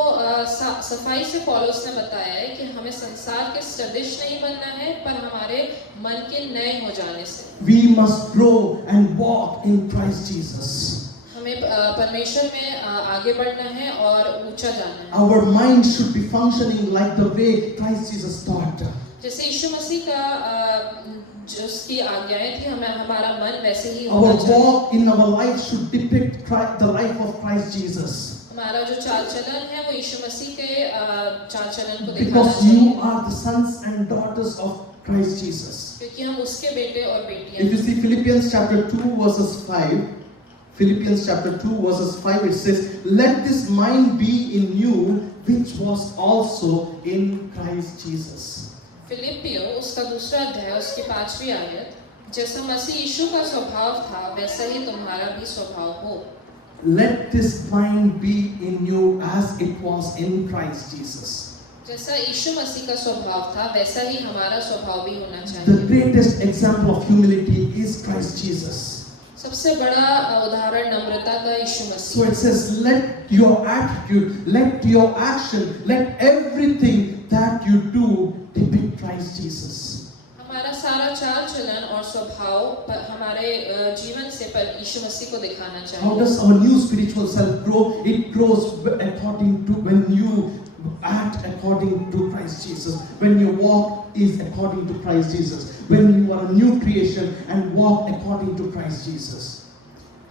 सफाई से पौलुस ने बताया है कि हमें संसार के सदृश नहीं बनना है, पर हमारे मन के नए हो जाने से We must grow and walk in Christ Jesus. हमें परमेश्वर में आगे बढ़ना है और ऊंचा जाना है। Our mind should be functioning like the way Christ Jesus taught. जैसे यीशु मसीह का जो उसकी आज्ञाएं थी, हमें हमारा मन वैसे ही Our होना चाहिए। walk in our life should depict the life of Christ Jesus. हमारा जो चाल चलन है वो यीशु मसीह के चाल चलन को दिखाना Because you चाहिए, are the sons and daughters of Christ Jesus. क्योंकि हम उसके बेटे और बेटियां If you हैं। see Philippians chapter 2 verses 5, Philippians chapter 2 verses 5, it says, let this mind be in you which was also in Christ Jesus. फिलिपियो उसका दूसरा अध्याय उसकी 5वीं आयत, जैसा मसीह यीशु का स्वभाव था वैसा ही तुम्हारा भी स्वभाव हो। Let this mind be in you as it was in Christ Jesus. जैसा यीशु मसीह का स्वभाव था वैसा ही हमारा स्वभाव भी होना The चाहिए। greatest example of humility is Christ Jesus. सबसे बड़ा उदाहरण नम्रता का यीशु So Masih. it says, let your attitude, let your action, let everything that you do depict Christ Jesus. हमारा सारा चाल चलन और स्वभाव हमारे जीवन से पर यीशु मसीह को दिखाना How चाहिए। does our new spiritual self grow? It grows according to when you act according to Christ Jesus. When your walk is according to Christ Jesus. When you are a new creation and walk according to Christ Jesus.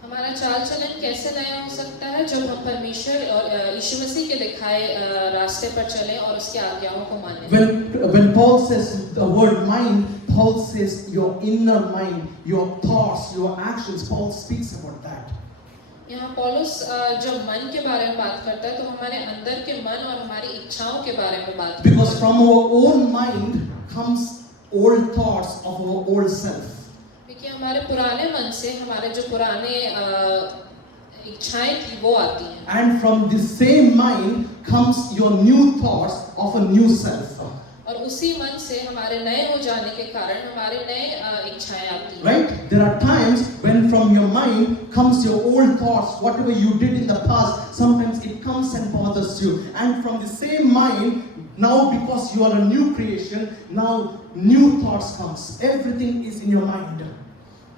हमारा चाल चलन कैसे नया हो सकता है? जब हम परमेश्वर और यीशु मसीह के दिखाए रास्ते पर चलें और उसकी आज्ञाओं को मानें। When Paul says the word mind, Paul says your inner mind, your thoughts, your actions. Paul speaks about that. यहाँ पौलुस जब मन के बारे में बात करता है तो हमारे अंदर के मन और हमारी इच्छाओं के बारे में बात करता है। Because from our own mind comes old thoughts of our old self. क्योंकि हमारे पुराने मन से हमारे जो पुराने इच्छाएं थी वो आती हैं। And from the same mind comes your new thoughts of a new self. और उसी मन से हमारे नए हो जाने के कारण हमारे नए इच्छाएं आती हैं। Right? There are times when from your mind comes your old thoughts, whatever you did in the past, sometimes it comes and bothers you. And from the same mind, now because you are a new creation, now new thoughts comes. Everything is in your mind.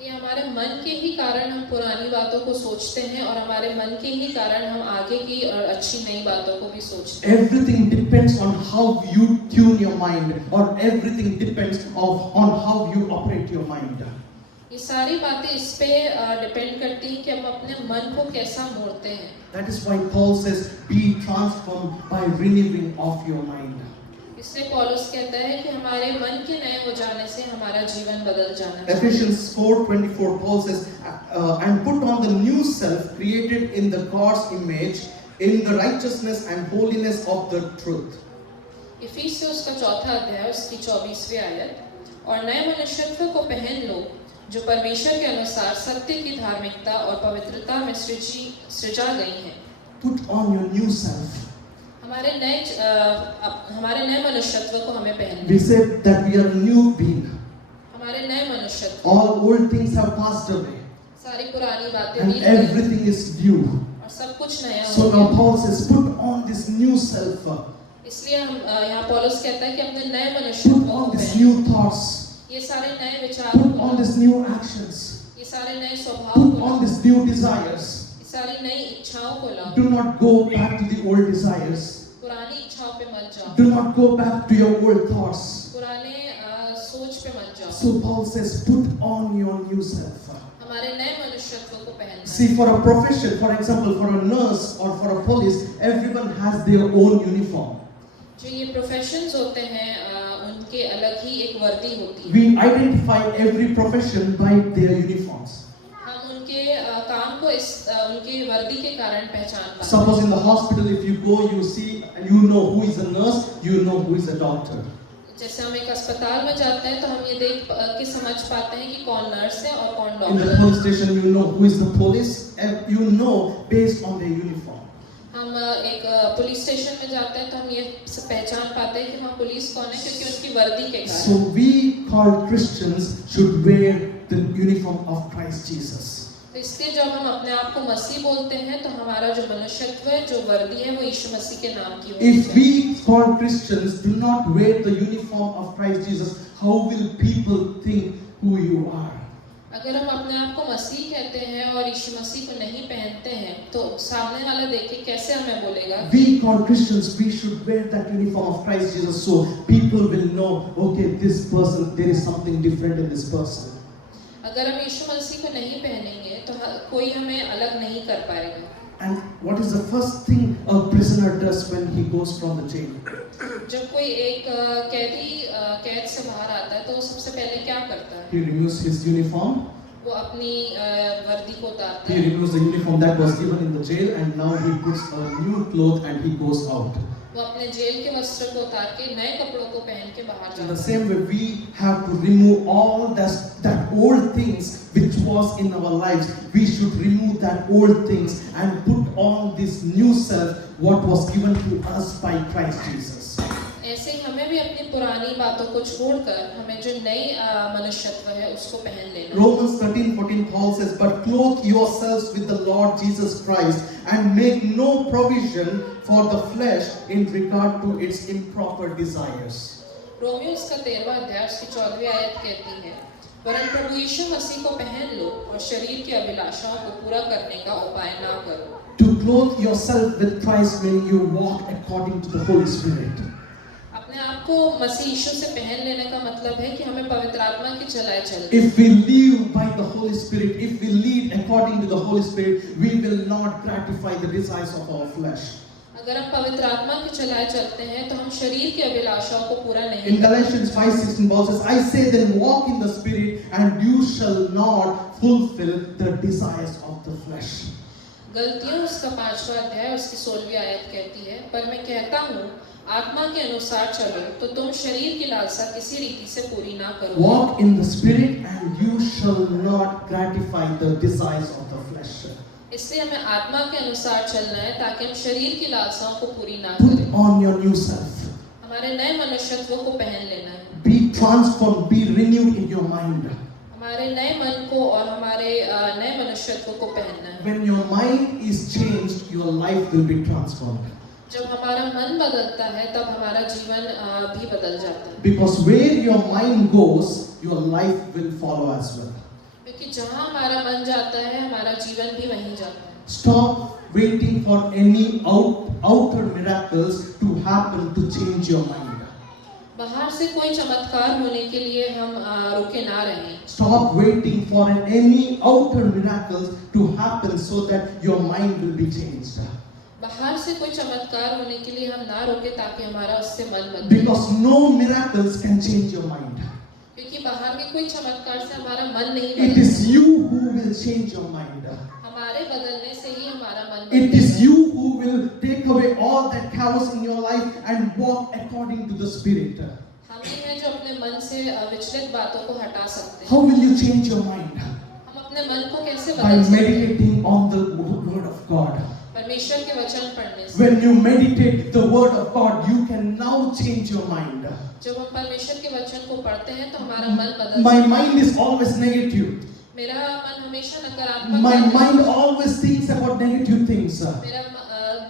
ये हमारे मन के ही कारण हम पुरानी बातों को सोचते हैं और हमारे मन के ही कारण हम आगे की और अच्छी नई बातों को भी सोचते हैं। Everything depends on how you tune your mind, or everything depends on how you operate your mind. ये सारी बातें इस पे डिपेंड करती हैं कि हम अपने मन को कैसा मोड़ते हैं। That is why Paul says, be transformed by renewing of your mind. इसलिए पौलुस कहता है कि हमारे मन के नए हो जाने से हमारा जीवन बदल जाना चाहिए। Ephesians 4:24, Paul says, and put on the new self created in the God's image in the righteousness and holiness of the truth. इफिसियों का 4 अध्याय उसकी 24वीं आयत, और नए मनुष्यत्व को पहन लो जो परमेश्वर के अनुसार सत्य की धार्मिकता और पवित्रता में सृजा गई है। Put on your new self. हमारे नए मनुष्यत्व को हमें पहनना We है। said that we are a new being. हमारे नए मनुष्यत्व, All old things have passed away, सारी पुरानी बातें and बीत गई everything is new. और सब कुछ नया So हो now गया। Paul says, put on this new self. इसलिए हम यहाँ पौलुस कहता है कि अपने नए Put मनुष्यत्व को on these पहने। new thoughts. ये सारे नए विचारों Put को, on these new actions. ये सारे नए स्वभाव Put को, on these new desires. ये सारी नई इच्छाओं को लाओ। Do not go back to the old desires. पुरानी इच्छाओं पे मत जाओ, Do not go back to your old thoughts. पुराने सोच पे मत जाओ। So Paul says, put on your new self. हमारे नए मनुष्यत्व को पहनना है। See, for a profession, for example, for a nurse or for a police, everyone has their own uniform. जो ये प्रोफेशंस होते हैं उनके अलग ही एक वर्दी होती है। We identify every profession by their uniforms. हम उनके काम को उनकी वर्दी के कारण पहचान पाते हैं। Suppose in the hospital, if you go, you see, and you know who is a nurse, you know who is a doctor. जैसे हम एक अस्पताल में जाते हैं तो हम ये देख के समझ पाते हैं कि कौन नर्स है और कौन In डॉक्टर the है। police station, you know who is the police, and you know based on their uniform. हम एक पुलिस स्टेशन में जाते हैं तो हम ये पहचान पाते हैं कि वहाँ पुलिस कौन है क्योंकि उसकी वर्दी के So कारण। we called Christians should wear the uniform of Christ Jesus. तो इसलिए जब हम अपने आप को मसीह बोलते हैं तो हमारा जो मनुष्यत्व है, जो वर्दी है, वो यीशु मसीह के नाम की होनी If चाहिए। we called Christians do not wear the uniform of Christ Jesus, how will people think who you are? अगर हम अपने आप को मसीह कहते हैं और यीशु मसीह को नहीं पहनते हैं तो सामने वाला देखे कैसे हमें बोलेगा। We called Christians, we should wear that uniform of Christ Jesus so people will know, okay, this person, there is something different in this person. अगर हम यीशु मसीह को नहीं पहनेंगे तो कोई हमें अलग नहीं कर पाएगा। And what is the first thing a prisoner does when he goes from the jail? जब कोई एक कैदी कैद से बाहर आता है तो वो सबसे पहले क्या करता है? He removes his uniform. वो अपनी वर्दी को उतारता He है। removes the uniform that was given in the jail and now he puts a new cloth and he goes out. वो अपने जेल के वस्त्र को उतार के नए कपड़ों को पहन के बाहर In जाता the है। same way, we have to remove all that old things which was in our lives. We should remove that old things and put on this new self, what was given to us by Christ Jesus. ऐसे ही हमें भी अपनी पुरानी बातों को छोड़कर हमें जो नई मनुष्यत्व है उसको पहन लेना। Romans 13:14 Paul says, "But clothe yourselves with the Lord Jesus Christ and make no provision for the flesh in regard to its improper desires." Romeo उसका 13वां अध्याय उसकी 14वीं आयत कहती है, वरन प्रभु यीशु मसीह को पहन लो और शरीर की अभिलाषाओं को पूरा करने का उपाय ना करो। To clothe yourself with Christ means you walk according to the Holy Spirit. अपने आप को मसीह यीशु से पहन लेने का मतलब है कि हमें पवित्र आत्मा की चलाए चलना। If we live by the Holy Spirit, if we lead according to the Holy Spirit, we will not gratify the desires of our flesh. अगर हम पवित्र आत्मा की चलाए चलते हैं तो हम शरीर की अभिलाषाओं को पूरा नहीं In Galatians 5:16 Paul says, "I say then walk in the Spirit and you shall not fulfill the desires of the flesh." गलतियों उसका 5वां अध्याय उसकी 16वीं आयत कहती है, पर मैं कहता हूँ आत्मा के अनुसार चलो तो तुम शरीर की लालसा किसी रीति से पूरी ना करो। Walk in the Spirit and you shall not gratify the desires of the flesh. इसलिए हमें आत्मा के अनुसार चलना है ताकि हम शरीर की लालसाओं को पूरी ना Put करें। on your new self. हमारे नए मनुष्यत्व को पहन लेना है। Be transformed, be renewed in your mind. हमारे नए मन को और हमारे नए मनुष्यत्व को पहनना है। When your mind is changed, your life will be transformed. जब हमारा मन बदलता है तब हमारा जीवन भी बदल जाता है। Because where your mind goes, your life will follow as well. क्योंकि जहाँ हमारा मन जाता है हमारा जीवन भी वहीं जाता है। Stop waiting for any outer miracles to happen to change your mind. बाहर से कोई चमत्कार होने के लिए हम रुके ना रहें। Stop waiting for any outer miracles to happen so that your mind will be changed. बाहर से कोई चमत्कार होने के लिए हम ना रुके ताकि हमारा उससे मन बदले। Because no miracles can change your mind. क्योंकि बाहर के कोई चमत्कार से हमारा मन नहीं It बदलेगा। is you who will change your mind. हमारे बदलने से ही हमारा मन It बदलेगा। is you who will take away all that chaos in your life and walk according to the Spirit. हम ही हैं जो अपने मन से विचलित बातों को हटा सकते हैं। How will you change your mind? हम अपने मन को कैसे By बदल सकते हैं? meditating on the Word of God. परमेश्वर के वचन पढ़ने से। When you meditate the Word of God, you can now change your mind. जब हम परमेश्वर के वचन को पढ़ते हैं तो हमारा मन बदल My सकता है। mind is always negative. मेरा मन हमेशा नकारात्मक My बातें- mind always thinks about negative things. मेरा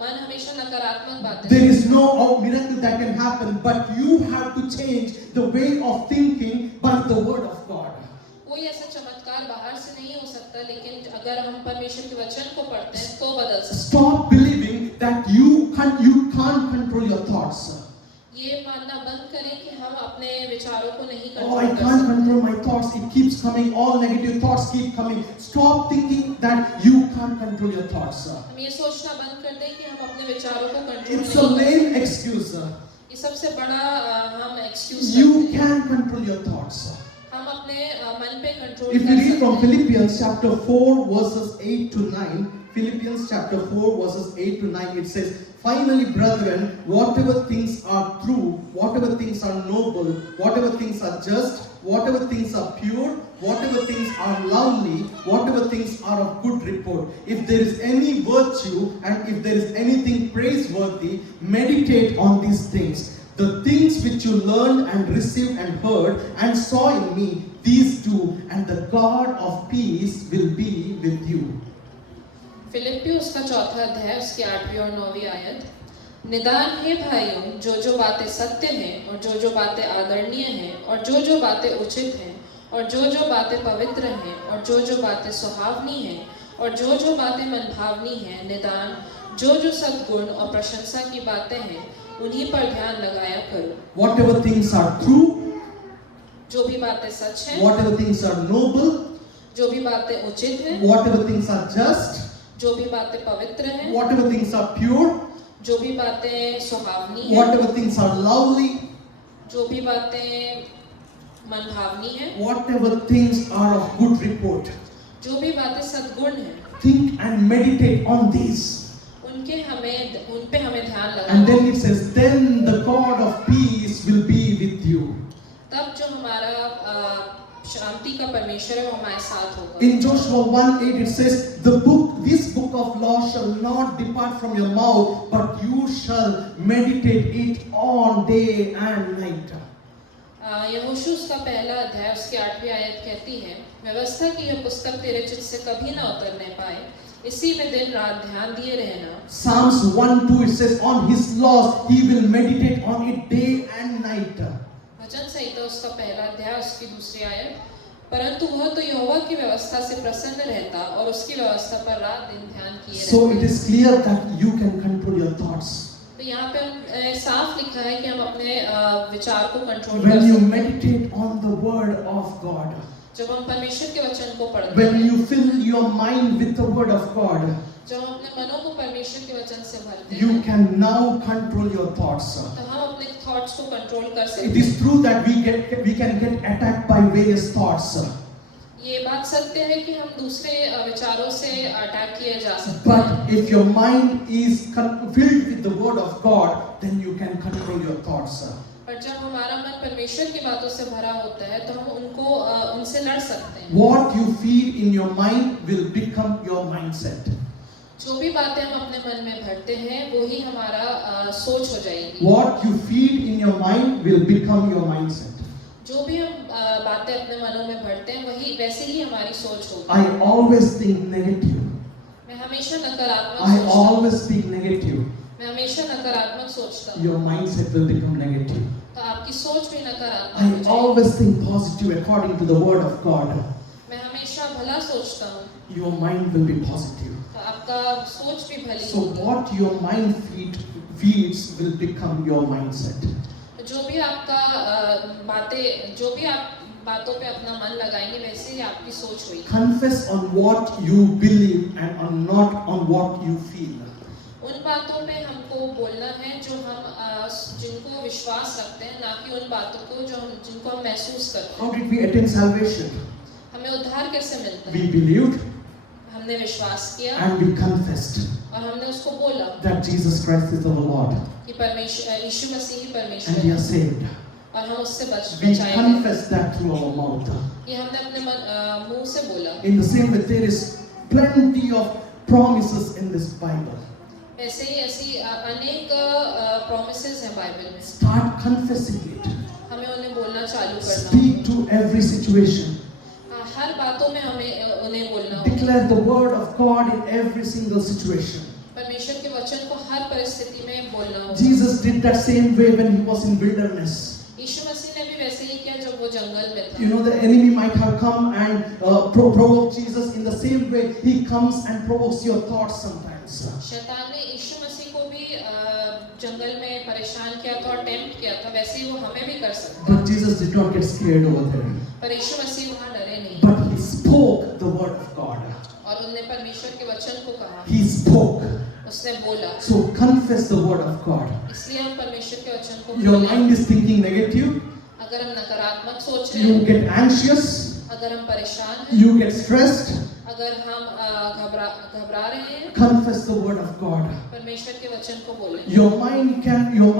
मन हमेशा नकारात्मक बातें There is no miracle that can happen, but you have to change the way of thinking by the Word of God. कोई ऐसा चमत्कार बाहर से नहीं हो सकता, लेकिन अगर हम परमेश्वर के वचन को पढ़ते हैं तो बदल सकते Stop believing that you can't control your thoughts. हैं। ये मानना बंद करें कि हम अपने विचारों को नहीं Oh, I कंट्रोल कर can't सकते। control my thoughts. It keeps coming. All negative thoughts keep coming. Stop thinking that you can't control your thoughts. हम ये सोचना बंद कर दें कि हम अपने विचारों को कंट्रोल It's a नहीं कर lame सकते। excuse. ये सबसे बड़ा हम एक्सक्यूज You करते हैं। can control your thoughts. हम अपने मन पे कंट्रोल If कर you read from सकते हैं। Philippians chapter 4 verses 8 to 9, Philippians chapter 4 verses 8 to 9, it says, "Finally, brethren, whatever things are true, whatever things are noble, whatever things are just, whatever things are pure, whatever things are lovely, whatever things are of good report, if there is any virtue and if there is anything praiseworthy, meditate on these things. The things which you learned and received and heard and saw in me, these do, and the God of peace will be with you." फिलिप्पी उसका चौथा अध्याय उसकी 8वीं और 9वीं आयत। निदान हे भाइयों, जो बातें सत्य हैं और जो बातें आदरणीय हैं और जो बातें उचित हैं और जो बातें पवित्र हैं और जो बातें सुहावनी हैं और जो बातें मनभावनी हैं, निदान जो सद्गुण और प्रशंसा की बातें हैं, उन्हीं पर ध्यान लगाया करो। Whatever things are true, जो भी बातें सच हैं, whatever things are noble, जो भी बातें उचित हैं, whatever things are just, जो भी बातें पवित्र हैं, whatever things are pure, जो भी बातें सुहावनी हैं, whatever things are lovely, जो भी बातें मनभावनी हैं, whatever things are of good report. जो भी बातें सद्गुण हैं, Think and meditate on these. उन पे हमें ध्यान And लगाना। then it says, "Then the God of peace will be with you." तब जो हमारा शांति का परमेश्वर है वो हमारे साथ होगा। In Joshua 1:8 it says, "This book of law shall not depart from your mouth, but you shall meditate it on day and night." यहोशू उसका पहला अध्याय उसकी 8वीं आयत कहती है, व्यवस्था की यह पुस्तक तेरे चित्त से कभी ना उतरने पाए, इसी में दिन रात ध्यान दिए रहना। Psalms 1:2 it says, "On his laws he will meditate on it day and night." भजन संहिता उसका पहला अध्याय उसकी 2री आयत, परंतु वह तो यहोवा की व्यवस्था से प्रसन्न रहता और उसकी व्यवस्था पर रात दिन ध्यान किए So रहता। it is clear that you can control your thoughts. तो यहाँ पे साफ लिखा है कि हम अपने विचार को कंट्रोल कर When you सकते हैं। meditate on the word of God, जब हम परमेश्वर के वचन को पढ़ते when हैं, you fill your mind with the word of God, जब हम अपने मनों को परमेश्वर के वचन से भरते you हैं, can now control your thoughts. तो हम अपने थॉट्स को कंट्रोल कर It सकते is true that we can get attacked by various thoughts, हैं। ये बात सत्य है कि हम दूसरे विचारों से अटैक किए जा सकते हैं, but if your mind is filled with the word of God, then you can control your thoughts. पर जब हमारा मन परमेश्वर की बातों से भरा होता है तो हम उनसे लड़ सकते हैं। What you feed in your mind will become your mindset. जो भी बातें हम अपने मन में भरते हैं वो ही हमारा सोच हो जाएगी। What you feed in your mind will become your mindset. जो भी हम बातें अपने मनों में भरते हैं वही वैसे ही हमारी सोच होगी। I always think negative. मैं हमेशा नकारात्मक I सोचता हूँ। always speak negative. मैं हमेशा नकारात्मक सोचता हूँ, Your mindset will become negative. तो आपकी सोच भी नकारात्मक हो I जाएगी। always think positive according to the word of God. मैं हमेशा भला सोचता हूँ, Your mind will be positive. तो आपका सोच भी भली So होगी। what your mind feeds will become your mindset. जो भी आपका जो भी आप बातों पे अपना मन लगाएंगे वैसे ही आपकी सोच होगी। Confess on what you believe and on not on what you feel. उन बातों पे हमको बोलना है जो हम जिनको विश्वास रखते हैं, ना कि उन बातों को जिनको हम महसूस करते How did we attain salvation? हैं। हमें उद्धार कैसे मिलता We है? believed हमने विश्वास किया and we confessed और हमने उसको बोला that Jesus Christ is our Lord कि परमेश्वर यीशु मसीह ही परमेश्वर and we है are saved. और हम उससे We बचाए गए। confess that through our mouth. ये हमने अपने मुंह से बोला। In the same way, there is plenty of promises in this Bible. वैसे ही ऐसी अनेक प्रॉमिसेस हैं बाइबल में। Start confessing it. हमें उन्हें बोलना चालू करना Speak to every situation. हर बातों में हमें उन्हें बोलना होगा। Declare the word of God in every single situation. परमेश्वर के वचन को हर परिस्थिति में बोलना होगा। Jesus did that same way when he was in wilderness. यीशु मसीह ने भी वैसे ही किया जब वो जंगल में था। You know, the enemy might have come and provoked Jesus in the same way. He comes and provokes your thoughts sometimes. शैतान ने यीशु मसीह को भी जंगल में परेशान किया था और टेम्प्ट किया था, वैसे ही वो हमें भी कर सकता है। But Jesus did not get scared over there. पर यीशु मसीह वहाँ डरे नहीं But he spoke the word of God. और उन्होंने परमेश्वर के वचन को कहा, He spoke. उसने बोला। So confess the word of God. इसलिए हम परमेश्वर के वचन को Your बोलें। mind is thinking negative. अगर हम नकारात्मक सोच रहे You हैं, get anxious. अगर हम परेशान हैं, you get stressed, अगर हम घबरा रहे हैं, confess the word of God. परमेश्वर के वचन को बोलें। Your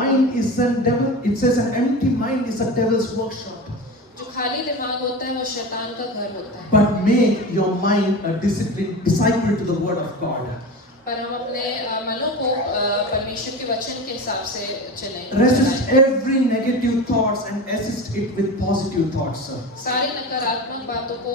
mind is a devil. It says an empty mind is a devil's workshop. जो खाली दिमाग होता है वो शैतान का घर होता है। But make your mind a disciplined disciple to the word of God. पर हम अपने मनों को परमेश्वर के वचन के हिसाब से चलें। Resist every negative thoughts and assist it with positive thoughts. सारी नकारात्मक बातों को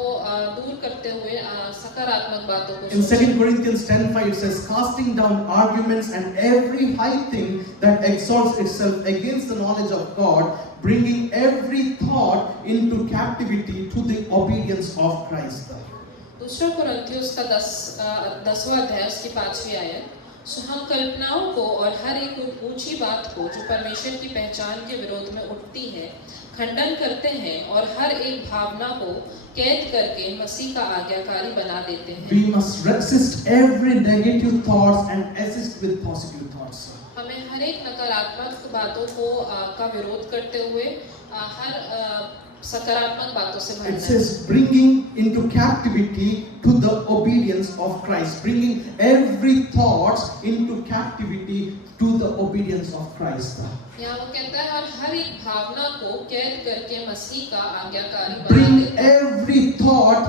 दूर करते हुए सकारात्मक बातों को In सोचें। 2 Corinthians 10:5 it says, casting down arguments and every high thing that exalts itself against the knowledge of God, bringing every thought into captivity to the obedience of Christ. दूसरा कुरिन्थियों का 10वां अध्याय उसकी 5वीं आयत, सो हम कल्पनाओं को और हर एक ऊंची बात को जो परमेश्वर की पहचान के विरोध में उठती है खंडन करते हैं और हर एक भावना को कैद करके मसीह का आज्ञाकारी बना देते हैं। We must resist every negative thoughts and assist with positive thoughts. हमें हर एक नकारात्मक बातों को का विरोध करते हुए हर सकारात्मक बातों से भरना It है। says bringing into captivity to the obedience of Christ, bringing every thoughts into captivity to the obedience of Christ. यहाँ वो कहता है और हर एक भावना को कैद करके मसीह का आज्ञाकारी बना Bring देते हैं। every thought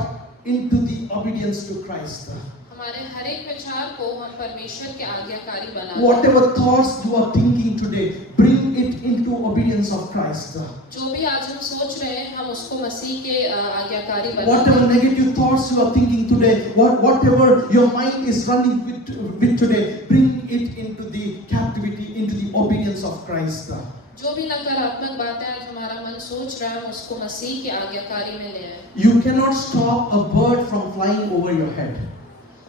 into the obedience to Christ. हमारे हर एक विचार को हम परमेश्वर के आज्ञाकारी बना देते हैं। Whatever thoughts you are thinking today, bring it into obedience of Christ. जो भी आज हम सोच रहे हैं हम उसको मसीह के आज्ञाकारी बना Whatever दें। negative thoughts you are thinking today, whatever your mind is running with today, bring it into the captivity, into the obedience of Christ. जो भी नकारात्मक बातें आज हमारा मन सोच रहा है हम उसको मसीह के आज्ञाकारी में ले आए। You cannot stop a bird from flying over your head,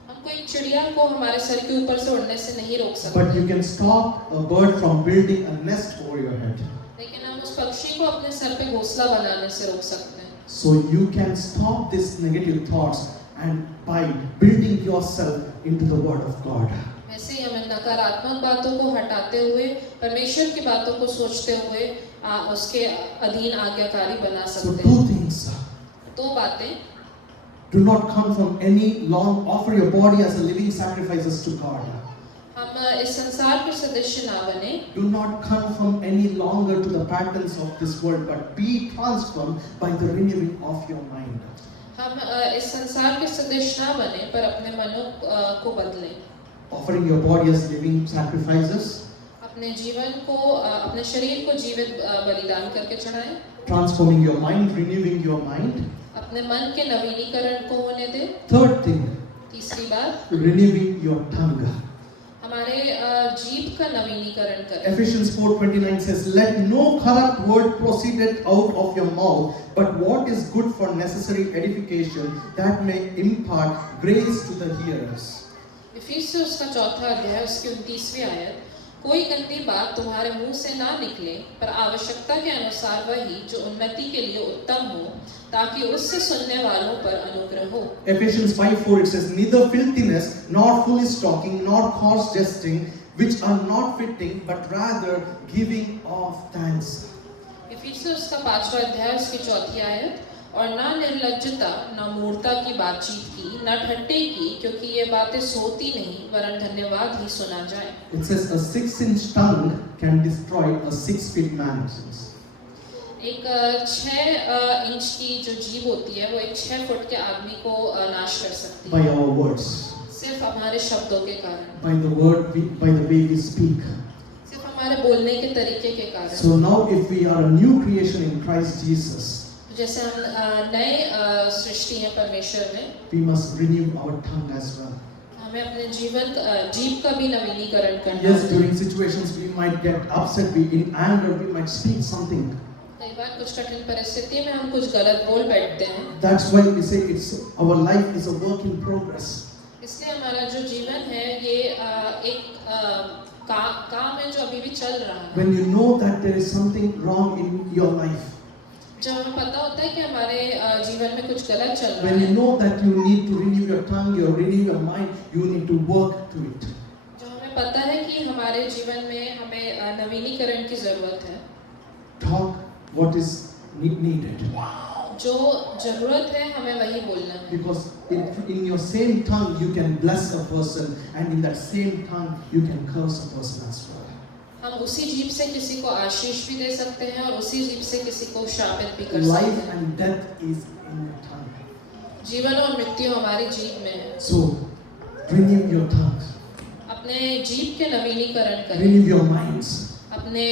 हम कोई चिड़िया को हमारे सर के ऊपर से उड़ने से नहीं रोक सकते, but you can stop a bird from building a nest over your head. लेकिन हम उस पक्षी को अपने सर पे घोंसला बनाने से रोक सकते हैं। So you can stop these negative thoughts and by building yourself into the word of God. वैसे ही हमें नकारात्मक बातों को हटाते हुए परमेश्वर की बातों को सोचते हुए उसके अधीन आज्ञाकारी बना So सकते two हैं। things. दो बातें, Do not come from any long, offer your body as a living sacrifices to God. हम इस संसार के सदस्य ना बने, Do not conform any longer to the patterns of this world, but be transformed by the renewing of your mind. हम इस संसार के सदस्य ना बने पर अपने मनों को बदलें। Offering your body as living sacrifices, अपने जीवन को अपने शरीर को जीवित बलिदान करके चढ़ाएं। transforming your mind, renewing your mind. अपने मन के नवीनीकरण को होने दें। Third thing, तीसरी बात, renewing your tongue. हमारे जीभ का नवीनीकरण करें। Ephesians 4:29 says, "Let no corrupt word proceed out of your mouth, but what is good for necessary edification, that may impart grace to the hearers." इफिसियों उसका 4वां अध्याय उसकी 29वीं आयत, कोई गंदी बात तुम्हारे मुंह से ना निकले पर आवश्यकता के अनुसार वही जो उन्नति के लिए उत्तम हो, ताकि उससे सुनने वालों पर अनुग्रह हो। Ephesians 5:4 it says, "Neither filthiness, nor foolish talking, nor coarse jesting, which are not fitting, but rather giving of thanks." इफिसियों उसका 5वां अध्याय उसकी 4थी आयत, और ना निर्लज्जता, ना मूर्ता की बातचीत की, ना ठट्टे की, क्योंकि ये बातें सोती नहीं वरन धन्यवाद ही सुना जाए। It says a 6-inch tongue can destroy a 6-foot man. एक 6 इंच की जो जीभ होती है वो एक 6 फुट के आदमी को नाश कर सकती By है, our words, सिर्फ हमारे शब्दों के कारण, by the way we speak. सिर्फ हमारे बोलने के तरीके के कारण। So now if we are a new creation in Christ Jesus, जैसे हम नए सृष्टि हैं परमेश्वर में, we must renew our tongue as well. हमें अपने जीभ का भी नवीनीकरण करना Yes, है। during situations we might get upset, we in anger we might speak something. कई बार कुछ कठिन परिस्थिति में हम कुछ गलत बोल बैठते हैं, That's why we say our life is a work in progress. इसलिए हमारा जो जीवन है ये एक काम है जो अभी भी चल रहा है। When you know that there is something wrong in your life, जब हमें पता होता है कि हमारे जीवन में कुछ गलत चल रहा when you है, know that you need to renew your tongue, you renew your mind, you need to work to it. जो हमें पता है कि हमारे जीवन में हमें नवीनीकरण की जरूरत है, Talk what is needed. जो जरूरत है हमें वही बोलना है, Because in your same tongue you can bless a person, and in that same tongue you can curse a person as well. हम उसी जीभ से किसी को आशीष भी दे सकते हैं और उसी जीभ से किसी को शापित भी कर Life सकते हैं। and death is in your tongue. जीवन और मृत्यु हमारी जीभ में है। So renew your tongue, अपने जीभ के नवीनीकरण करें, renew your minds. अपने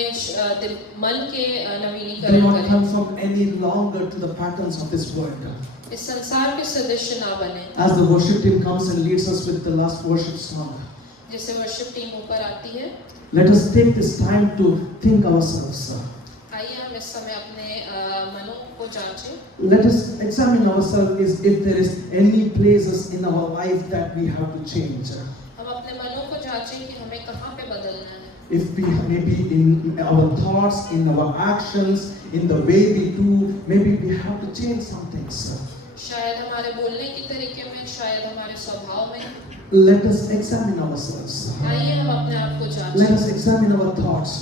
मन के Do नवीनीकरण not करें। conform any longer to the patterns of this world. इस संसार के सदस्य ना बने। As the worship team comes and leads us with the last worship song, जैसे वर्शिप टीम ऊपर आती है, let us take this time to think ourselves. आइए हम इस समय अपने मनों को जांचें। Let us examine ourselves if there is any places in our life that we have to change. हम अपने मनों को जांचें कि हमें कहाँ पे बदलना है। If we maybe in our thoughts, in our actions, in the way we do, maybe we have to change some things. शायद हमारे बोलने के तरीके में, शायद हमारे स्वभाव में। Let us examine ourselves. आइए हम अपने आप को Let जांचें। us examine our thoughts.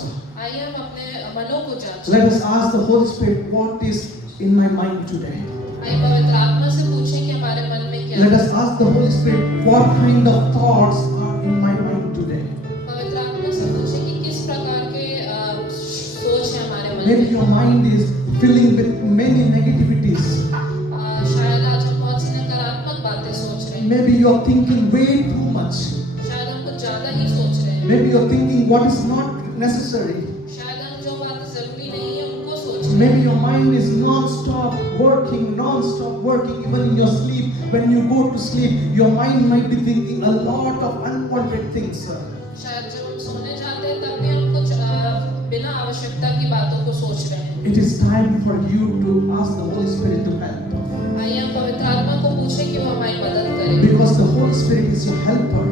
आइए हम अपने मनों को जांचें। Let us ask the Holy Spirit, what is in my mind today? आइए पवित्र आत्मा से पूछें कि हमारे मन में क्या Let है। us ask the Holy Spirit, what kind of thoughts are in my mind today? पवित्र आत्मा से पूछें कि किस प्रकार के सोच है हमारे मन Maybe में। your mind is filling with many negativities. शायद आज हम बहुत सी नकारात्मक बातें सोच रहे हैं। Maybe you are thinking way too much. शायद हम कुछ ज्यादा ही सोच रहे हैं। Maybe you are thinking what is not necessary. शायद हम जो बातें जरूरी नहीं है उनको सोच रहे हैं। Maybe your mind is non-stop working, even in your sleep. When you go to sleep, your mind might be thinking a lot of unwanted things. शायद जब हम सोने जाते हैं तब भी हम कुछ बिना आवश्यकता की बातों को सोच रहे हैं। It is time for you to ask the Holy Spirit to help. आइए हम पवित्र आत्मा को पूछें कि वो हमारी मदद करे। Because the Holy Spirit is your helper.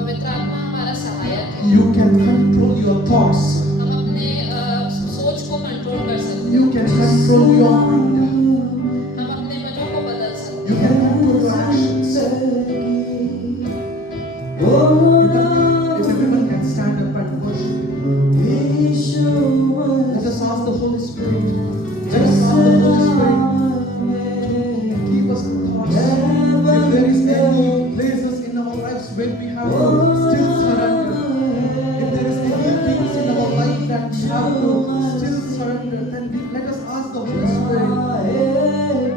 पवित्र आत्मा हमारा सहायक है। You can control your thoughts. हम अपने सोच को कंट्रोल कर सकते हैं। You can control your mind. हम अपने मनों को बदल सकते You हैं। can control your actions. If everyone can stand up and worship. Let us ask the Holy Spirit. Let us ask the Holy Spirit to give us the thoughts. If there is any places in our lives where we have to still surrender, if there is any things in our life that we have to still surrender, then let us ask the Holy Spirit.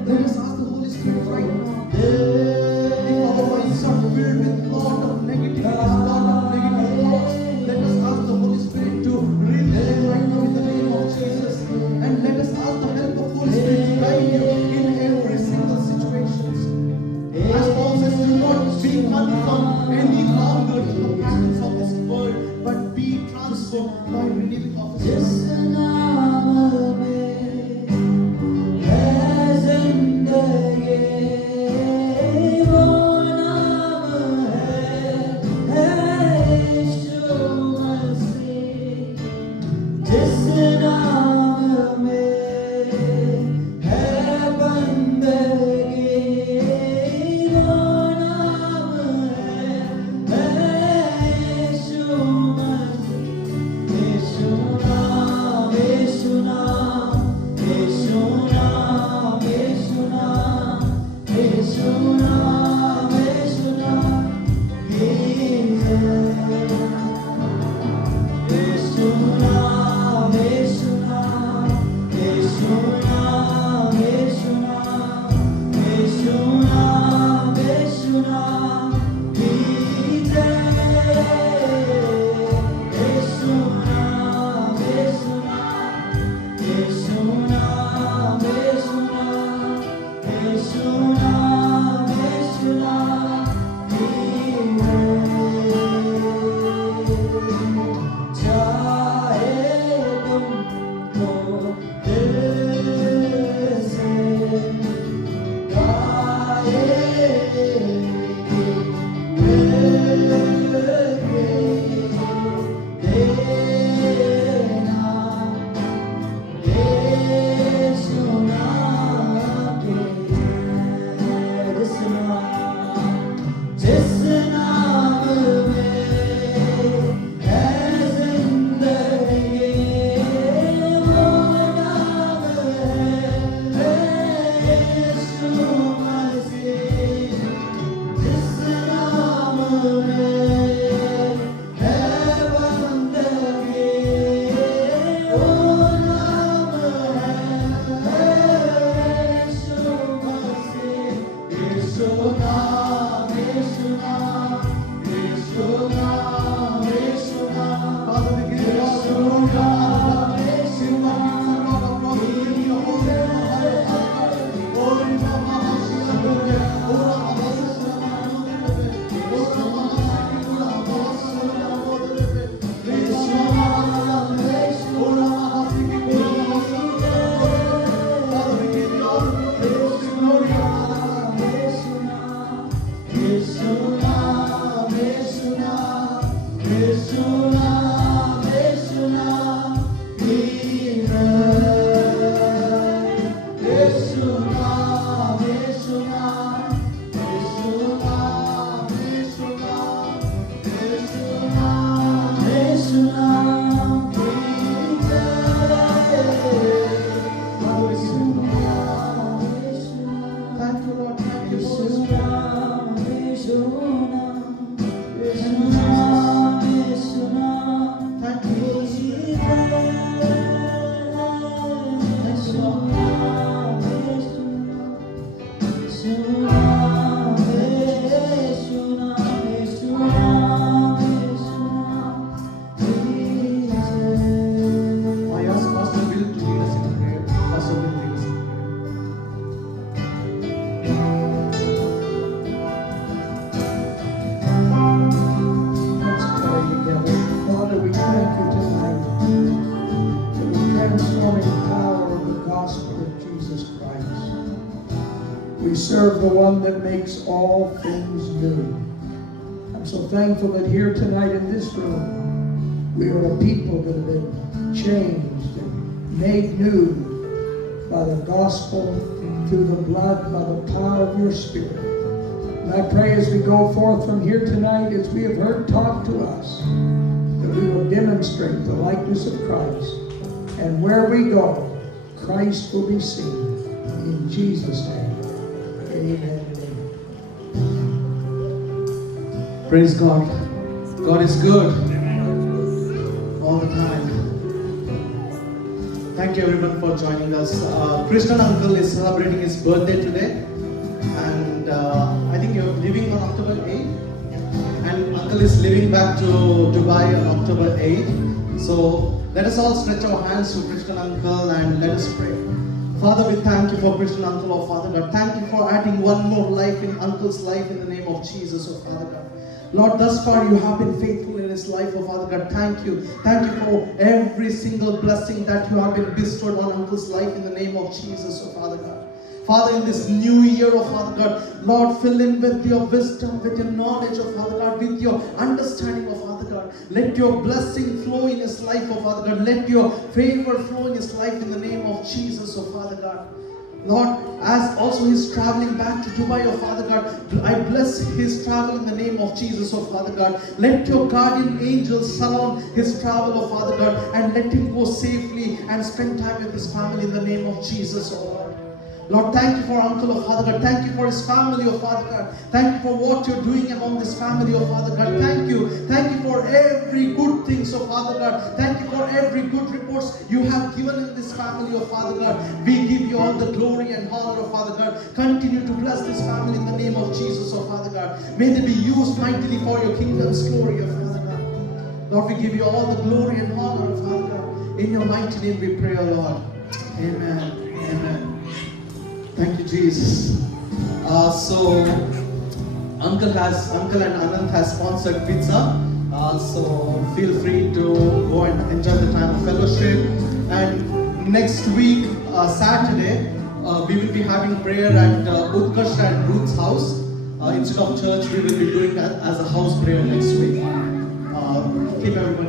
Let us ask the Holy Spirit right now. If our minds are filled with lot of negativity, lot of negative thoughts, let us ask the Holy Spirit to remove it right now in the name of Jesus. And let us ask the help of Holy Spirit to guide you in every single situations. As Paul says, do not be conformed any longer to the patterns of this world, but be transformed by renewing of the Spirit. Yeshu Thank you, Lord. Thank you, Holy Spirit. Thank you, Holy Spirit. Thank you, Lord. I ask Pastor Bill to lead us in prayer. Pastor Bill, lead us in prayer. Let's pray together. Father, we thank you tonight for the transforming power of the gospel of Jesus Christ. We serve the one that makes all things new. I'm so thankful that here tonight in this room, we are a people that have been changed and made new by the gospel, through the blood, by the power of your Spirit. And I pray as we go forth from here tonight, as we have heard taught to us, that we will demonstrate the likeness of Christ. And where we go, Christ will be seen. In Jesus' name, amen and amen. Praise God. God is good all the time. Thank you everyone for joining us. Krishnan uncle is celebrating his birthday today. And I think you're leaving on October 8th. And uncle is leaving back to Dubai on October 8th. So let us all stretch our hands to Krishnan uncle and let us pray. Father, we thank you for Krishnan uncle, oh Father God. Thank you for adding one more life in uncle's life in the name of Jesus, oh Father God. Lord, thus far you have been faithful in his life, oh Father God. Thank you. Thank you for every single blessing that you have been bestowed on uncle's life in the name of Jesus, oh Father God. Father, in this new year, oh Father God, Lord, fill in with your wisdom, with your knowledge, oh Father God, with your understanding, oh Father God. Let your blessing flow in his life, oh Father God. Let your favor flow in his life in the name of Jesus, oh Father God. Lord, as also he's traveling back to Dubai, oh Father God, I bless his travel in the name of Jesus, oh Father God. Let your guardian angels surround his travel, oh Father God, and let him go safely and spend time with his family in the name of Jesus, oh Lord. Lord, thank you for Uncle, oh Father God. Thank you for his family, oh Father God. Thank you for what you're doing among this family, oh Father God. Thank you. Thank you for every good thing, oh Father God. Thank you for every good reports you have given in this family, oh Father God. We give you all the glory and honor, oh Father God. Continue to bless this family in the name of Jesus, oh Father God. May they be used mightily for your kingdom's glory, oh Father God. Lord, we give you all the glory and honor, oh Father God. In your mighty name we pray, oh Lord. Amen. Amen. Thank you, Jesus. So Uncle and Anand has sponsored pizza. So feel free to go and enjoy the time of fellowship. And next week, Saturday, we will be having prayer at Utkarsh and Ruth's house. Instead of church, we will be doing that as a house prayer next week. Keep everyone